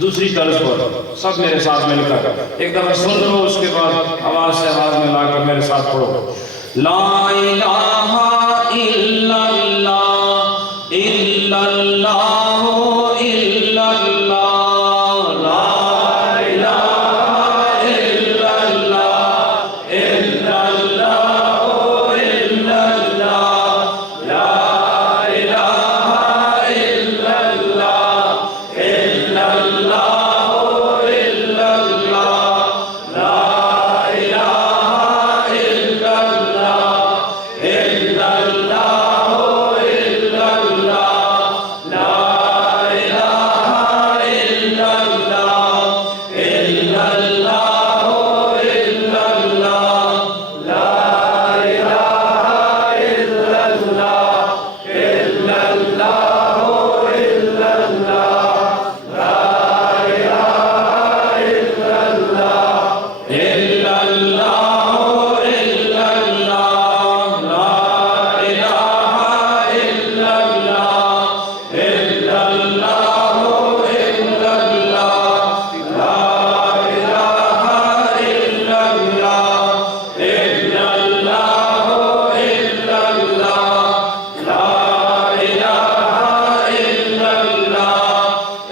دوسری طرز پر سب میرے ساتھ مل کر ایک دفعہ سن لو، اس کے بعد آواز سے آواز میں لا کر میرے ساتھ پڑھو. لا الہ الا اللہ الا اللہ الا اللہ، لا الہ الا اللہ الا اللہ الا اللہ، لا الہ الا اللہ الا اللہ الا اللہ، لا الہ الا اللہ الا اللہ الا اللہ، لا الہ الا اللہ الا اللہ الا اللہ، لا الہ الا اللہ الا اللہ الا اللہ، لا الہ الا اللہ الا اللہ الا اللہ، لا الہ الا اللہ الا اللہ الا اللہ، لا الہ الا اللہ الا اللہ الا اللہ، لا الہ الا اللہ الا اللہ الا اللہ، لا الہ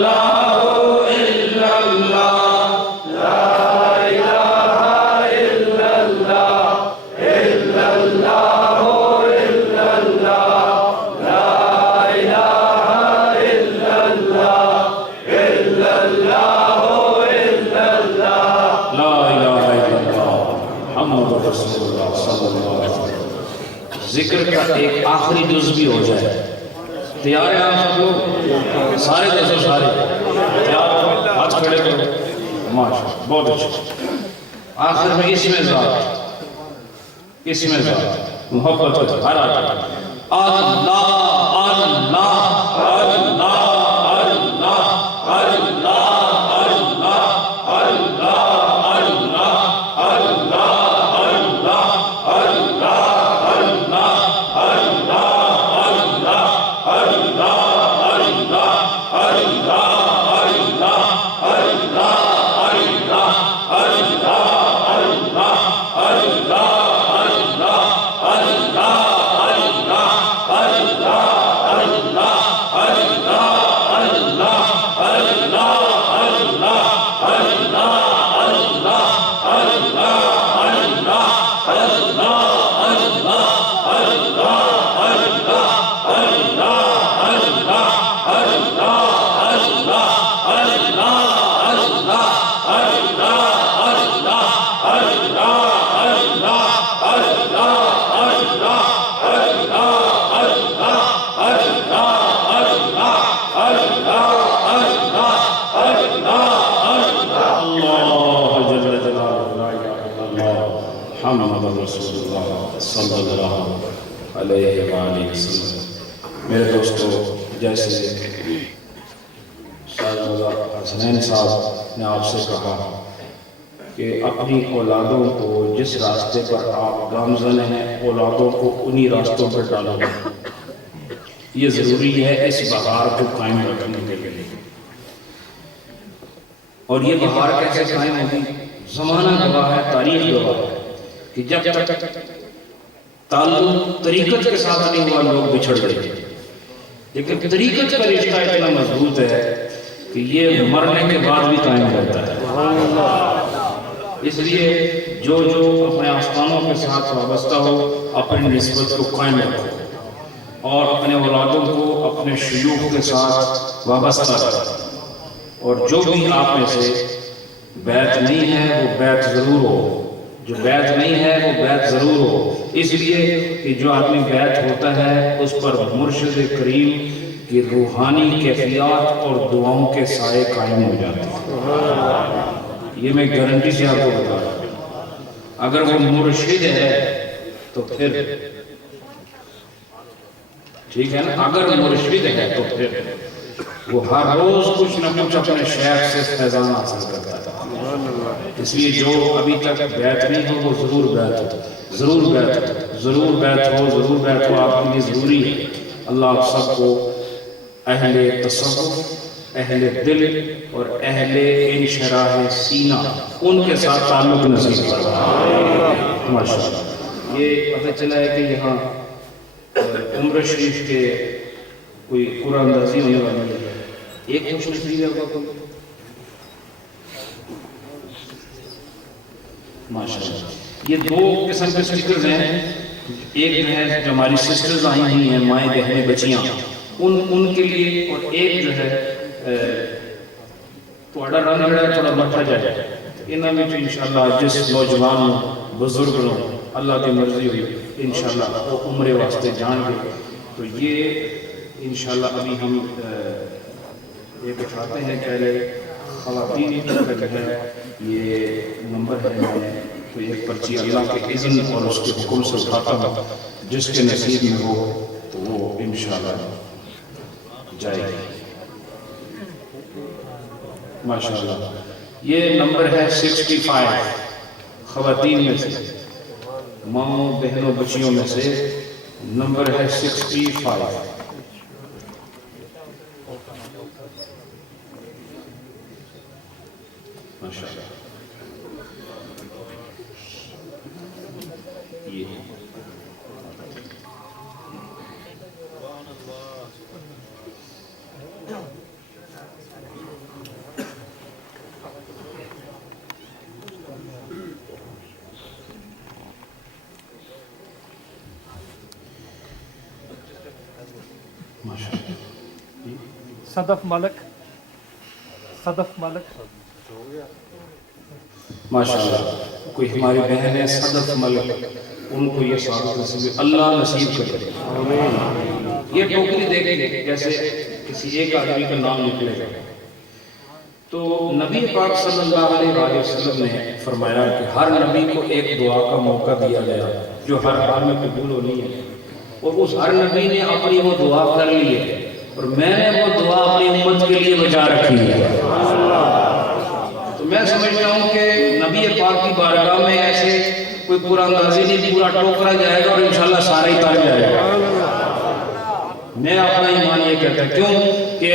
الا اللہ الا اللہ الا اللہ، لا الہ الا اللہ الا اللہ الا اللہ، لا الہ الا اللہ محمد رسول اللہ صلی اللہ علیہ وسلم. ذکر کا ایک آخری جز بھی ہو جائے. تیار ہیں آپ سب لوگ؟ سارے جیسے سارے تیار ہو؟ ہاتھ کھڑے کرو. ماشاءاللہ، بہت اچھا. آخر میں اسم ذات محبت ہر آتا ہے. اللہ اللہ اللہ اللہ اللہ محمد رسول اللہ صلی اللہ علیہ وآلہ وسلم. میرے دوستو، جیسے شاہزادہ حسنین صاحب نے آپ سے کہا کہ اپنی اولادوں کو جس راستے پر آپ گامزن ہیں اولادوں کو انہی راستوں پر ڈالو. یہ ضروری ہے اس بہار کو قائم رکھنے کے لیے. اور یہ بہار کیسے قائم ہوگی؟ زمانہ گواہ ہے، تاریخ گواہ ہے کہ جب تک تعلق طریقت کے ساتھ نہیں ہوا لوگ بچھڑ گئے. لیکن طریقت کا رشتہ اتنا مضبوط ہے کہ یہ مرنے کے بعد بھی قائم رہتا ہے. اس لیے جو اپنے آستانوں کے ساتھ وابستہ ہو اپنی نسبت کو قائم رکھو اور اپنے اولادوں کو اپنے شیوخ کے ساتھ وابستہ رکھو. اور جو بھی آپ میں سے بیعت نہیں ہے وہ بیعت ضرور ہو، جو بیعت نہیں ہے وہ بیعت ضرور ہو. اس لیے کہ جو آدمی بیعت ہوتا ہے اس پر مرشد کریم کی روحانی کیفیات اور دعاؤں کے سائے قائم ہو جاتے ہیں. یہ میں گارنٹی سے آپ کو بتا رہا ہوں. اگر وہ مرشد ہے تو پھر ٹھیک ہے نا، اگر مرشد ہے تو پھر وہ ہر روز کچھ نہ کچھ اپنے شیخ سے فیضان حاصل کرتا ہے. اس لیے جو ابھی تک بیعت نہیں ہو وہ ضرور بیعت ہو، ضرور بیعت ہو، ضرور بیعت ہو، ضرور بیعت ہو. آپ کے لیے ضروری ہے. اللہ آپ سب کو اہل تصوف، اہل دل اور اہل انشراح سینہ، ان کے ساتھ تعلق نصیب فرما ماشاءاللہ۔ یہ پتہ چلا ہے کہ یہاں عمرہ شریف کے کوئی قرآن اندازی ہونے والی ہے، ایک خوش نصیب ہے کوئی ماشاءاللہ۔ یہ دو قسم کے اسپیکرز ہیں، ایک جو ہے جو ہماری سسٹرز آئی ہوئی ہیں، مائیں بہنیں بچیاں، ان کے لیے، اور ایک جو ہے تھوڑا رنگ جڑا تھوڑا مٹھا جائے انہوں میں انشاءاللہ جس نوجوان بزرگ اللہ کی مرضی ہوئی انشاءاللہ وہ عمرے واسطے جان گے، تو یہ انشاءاللہ ابھی ہم ایک اٹھاتے ہیں پہلے خواتین کا جو ہے یہ نمبر ہے، میں تو ایک پرچی اللہ کے اذن اور اس کے حکم سے اٹھاتا ہوں، جس کے نصیب میں ہو تو وہ انشاءاللہ جائے گی ماشاءاللہ۔ یہ نمبر ہے 65، خواتین میں سے، ماؤں بہنوں بچیوں میں سے نمبر ہے 65 ماشاءاللہ۔ یہ صدف ملک، صدف ملک ماشاءاللہ، کوئی ہماری بہن ہے صدف ملک، ان کو یہ سعادت نصیب اللہ نصیب کرے۔ یہ ٹوکری دیکھ کے جیسے کسی ایک آدمی کا نام نکلے گا، تو نبی پاک صلی اللہ علیہ وسلم نے فرمایا کہ ہر نبی کو ایک دعا کا موقع دیا گیا جو ہر حال میں قبول ہونی ہے، اور اس ہر نبی نے اپنی وہ دعا کر لی ہے، اور میں نے وہ دعا اپنی امت کے لیے بچا رکھی ہے۔ تو میں سمجھتا ہوں کہ نبی پاک کی بارگاہ میں ایسے کوئی قرآن اندازی نہیں، پورا ٹوکرا جائے گا اور انشاءاللہ سارا ہی تار جائے گا۔ میں اپنا ایمان یہ کہتا ہے، کیوں کہ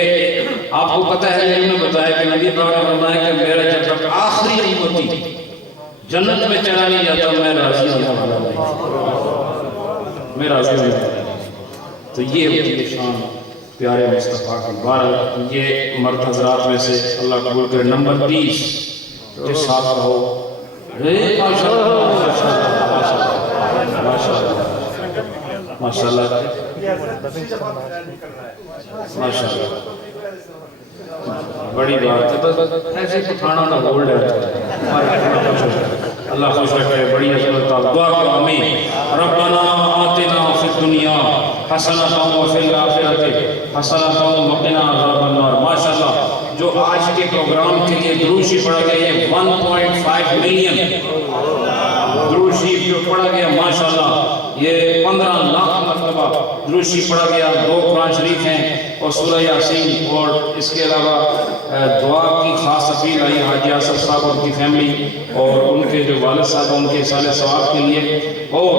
آپ کو پتہ ہے، میں نے بتایا کہ نبی پاک نے فرمایا کہ میرا جب تک آخری امتی جنت میں چلا نہیں جاتا میں راضی ہونے والا نہیں، میں راضی ہونے والا نہیں۔ تو یہ ہوتی ہے شان پیارے مصطفیٰ کی۔ بارہ یہ مرد حضرات میں سے اللہ قبول کرے نمبر 30 کے ساتھ رہو۔ ماشاءاللہ ماشاءاللہ، بڑی بات ہے، بس ایسے پٹھانا نہ ہولڈ ہے۔ اللہ خوش رکھے، بڑی عظمت کا دعا کرو آمین۔ ربنا آتنا فی الدنیا حسنۃ وفی الآخرۃ حسنۃ وقنا عذاب النار۔ ماشاءاللہ، جو آج کے پروگرام کے لیے درود شریف پڑھا گیا، یہ 1.5 ملین درود شریف جو پڑھا گیا، ماشاءاللہ یہ 15 لاکھ مرتبہ درود شریف پڑھا گیا، 2 قرآن شریف ہیں اور سورہ یاسین، اور اس کے علاوہ دعا کی خاص اپیل آئی حاجی آصف صاحب اور ان کی فیملی اور ان کے جو والد صاحب ان کے اصال ثواب کے لیے، اور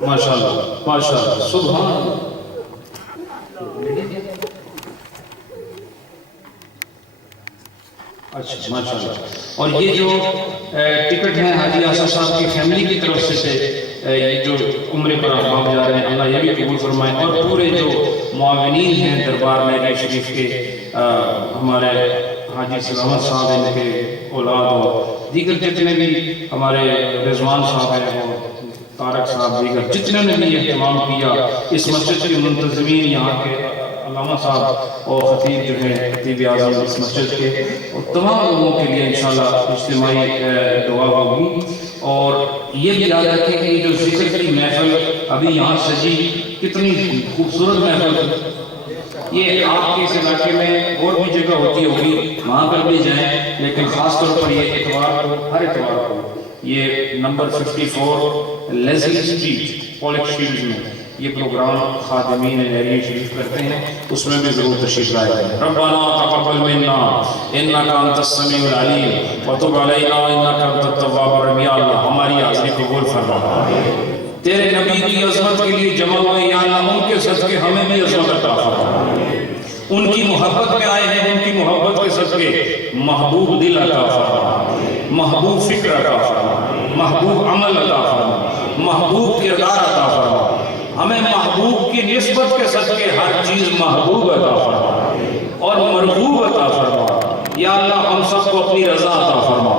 ماشاءاللہ ماشاءاللہ سبحان اچھا ماشاءاللہ۔ اور یہ جو ٹکٹ ہیں حاجی آصف صاحب کی فیملی کی طرف سے یہ جو عمرے پر آپ جا رہے ہیں، اللہ یہ بھی قبول فرمائے، اور پورے جو معاونین ہیں دربار میں شریف کے، ہمارے حاجی سلامت صاحب ہیں، ان کے اولاد اور دیگر جتنے بھی ہمارے رضوان صاحب ہیں اور طارق صاحب، دیگر جتنے نے بھی اہتمام کیا، اس مسجد کے منتظمین، یہاں کے علامہ صاحب اور خطیب جو ہیں خطیب اعظم اس مسجد کے، اور تمام لوگوں کے لیے انشاءاللہ اجتماعی دعا ہوگی۔ اور یہ بھی یاد رکھیں کہ جو ذکر کی محفل ابھی یہاں سجی، کتنی خوبصورت محفل، یہ آپ کے اس علاقے میں اور بھی جگہ ہوتی ہوگی، وہاں پر بھی جائیں، لیکن خاص طور پر یہ اتوار کو، ہر اتوار کو، یہ نمبر 54 لیزلی اسٹریٹ پولک شیلڈ میں یہ پروگرام خادمین نہری شریف کرتے ہیں، اس میں بھی ضرور تشریف لائے ہیں۔ ربنا تقبل منا انک انت السمیع العلیم وتب علینا انک انت التواب الرحیم۔ یا اللہ ہماری حاضری قبول فرما۔ تیرے نبی کی عظمت کے لیے جمع ہوئے یا اللہ ان کے صدقے ہمیں بھی عظمت عطا فرما، ان کی محبت میں آئے ہیں، ان کی محبت کے صدقے محبوب دل عطا فرما، محبوب فکر عطا فرما، محبوب عمل عطا فرما، محبوب کردار عطا فرما، ہمیں محبوب کی نسبت کے صدقے ہر چیز محبوب عطا فرما اور مرغوب عطا فرما۔ یا اللہ ہم سب کو اپنی رضا عطا فرما،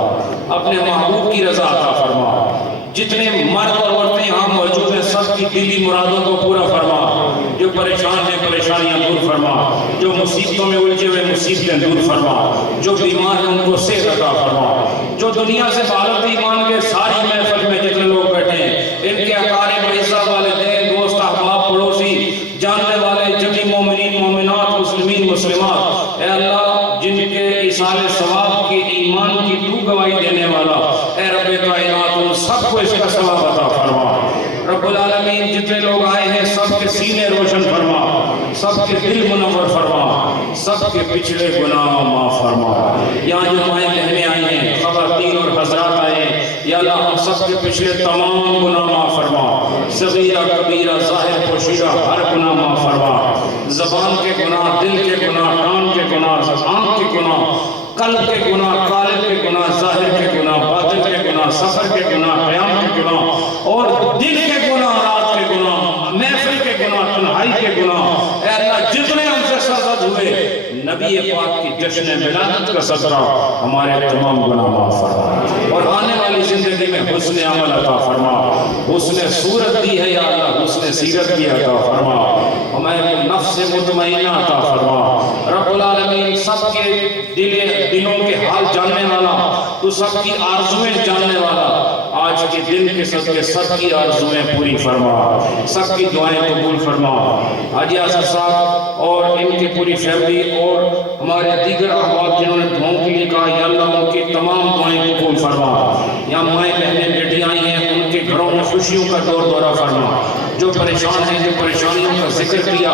اپنے محبوب کی رضا عطا فرما۔ جتنے مرد اور عورتیں یہاں موجود ہیں سب کی دلی مرادوں کو پورا فرما، جو پریشان ہیں پریشانیاں دور فرما، جو مصیبتوں میں الجھے ہوئے مصیبتیں دور فرما، جو بیمار ہیں ان کو صحت عطا فرما، جو دنیا سے بالت ایمان کے ساری محفل میں جتنے لوگ بیٹھے ہیں ان کے اقارب اعزاء والدین دوست احباب پڑوسی جاننے والے جمی مومنین مومنات مسلمین مسلمات، اے اللہ جن کے ایصال ثواب کی ایمان کی تو گواہی دینے والا اے رب کائنات ان سب کو اس کا ثواب عطا فرما۔ رب العالمین جتنے لوگ آئے ہیں سب کے سینے روشن فرما، سب کے دل منور فرما، سب کے پچھلے گناہ معاف فرما۔ یہاں جو مائیں بہنیں آئی ہیں خواتین اور حضرات آئے ہیں یا اللہ ہم سب کے پچھلے تمام گناہ معاف فرما، صغیرہ کبیرہ ظاہر پوشیدہ ہر گناہ معاف فرما، زبان کے گناہ، دل کے گناہ، کان کے گناہ، آنکھ کے گناہ، قلب کے گناہ، قالب کے گناہ، ظاہر کے گناہ، باطن کے گناہ، سفر کے گناہ، قیام کے گناہ اور دل کے گناہ، رات کے گناہ، محفل کے گناہ، تنہائی کے گناہ، اے اللہ جتنے ہم سے سرزد ہوئے نبی پاک کی جشن ولادت کا صدقہ ہمارے تمام گناہ معاف فرما اور آنے والی زندگی میں حسن عمل عطا فرما، حسن صورت دی ہے یا اللہ حسن سیرت کی عطا فرما، ہمیں نفس مطمئنہ عطا فرما۔ رب العالمین سب کے دلوں کے حال جاننے والا، تو سب کی آرزویں جاننے والا، آج کے دن کے صدقے سب کی آرزویں پوری فرما، سب کی دعائیں قبول فرما۔ حاجی آصف صاحب اور ان کی پوری فیملی اور ہمارے دیگر احباب جنہوں نے دعاؤں کے لیے کہا یا اللہ ان کی تمام دعائیں قبول فرما۔ یہاں مائیں بہنیں بیٹیاں آئی ہیں ان کے گھروں میں خوشیوں کا دور دورہ فرما، جو پریشان ہیں جو پریشانیوں کا ذکر کیا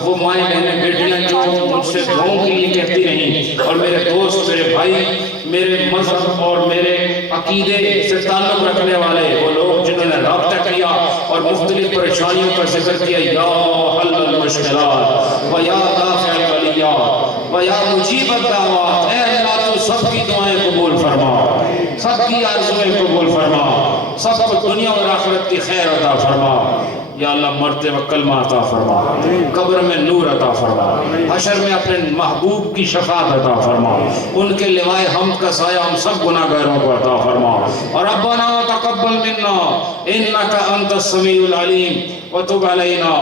وہ مائیں بہنیں بیٹیاں جو مجھ سے دعاؤں کے لیے کہتی رہیں، اور میرے دوست میرے بھائی میرے مذہب اور میرے عقیدے سے تعلق رکھنے والے وہ لوگ جنہوں نے رابطہ کیا اور مختلف پریشانیوں کا ذکر کیا، یا حل المشکلات و یا دافع البلیات و یا مجیب الدعوات، اے اللہ تو سب کی دعائیں قبول فرما، سب کی آرزویں قبول فرما، سب کو دنیا اور آخرت کی خیر عطا فرما۔ یا اللہ مرتے وقت کلمہ عطا فرما، قبر میں نور عطا فرما، حشر میں اپنے محبوب کی شفاعت عطا فرما، ان کے لوائے حمد کا سایہ ہم سب گناہگاروں کو عطا فرما۔ اور ربنا تقبل منا انک انت السمیع العلیم وتب علینا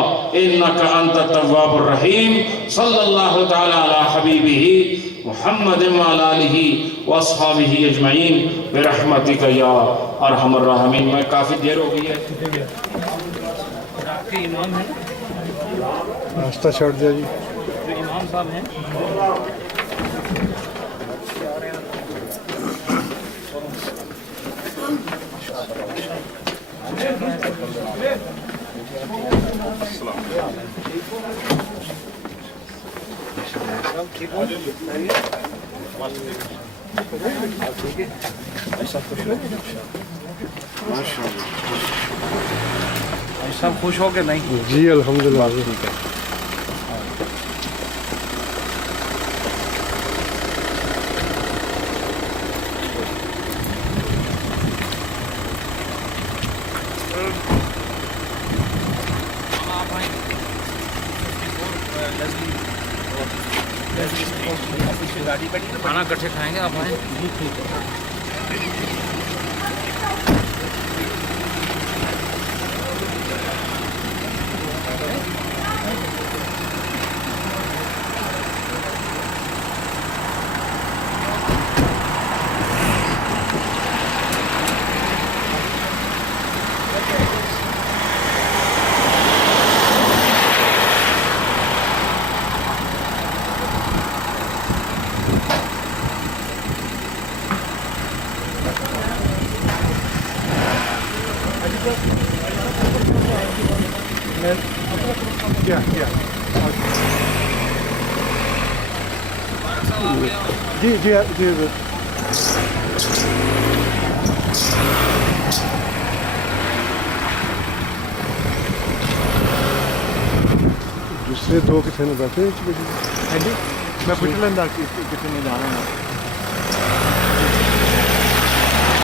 انک انت التواب الرحیم۔ صلی اللہ تعالی علی حبیبہ محمد وعلی آلہ واصحابہ اجمعین برحمتک یا ارحم الراحمین۔ میں کافی دیر ہو گئی ہے، آپ کے امام ہیں راستہ چھوڑ دیا جی۔ جو امام صاحب ہیں سب خوش ہو کے نہیں؟ جی الحمدللہ۔ کھانا کٹھے کھائیں گے آپ آئیں؟ جی ਦੂਸਰੇ ਦੋ ਕਿੱਥੇ ਨੇ ਬੈਠੇ ਵਿੱਚ ਗੱਡੀ ਹਾਂਜੀ ਮੈਂ ਪੁੱਛ ਲੈਂਦਾ ਕਿ ਕਿਤੇ ਨੇ ਜਾਣਾ ਹੈ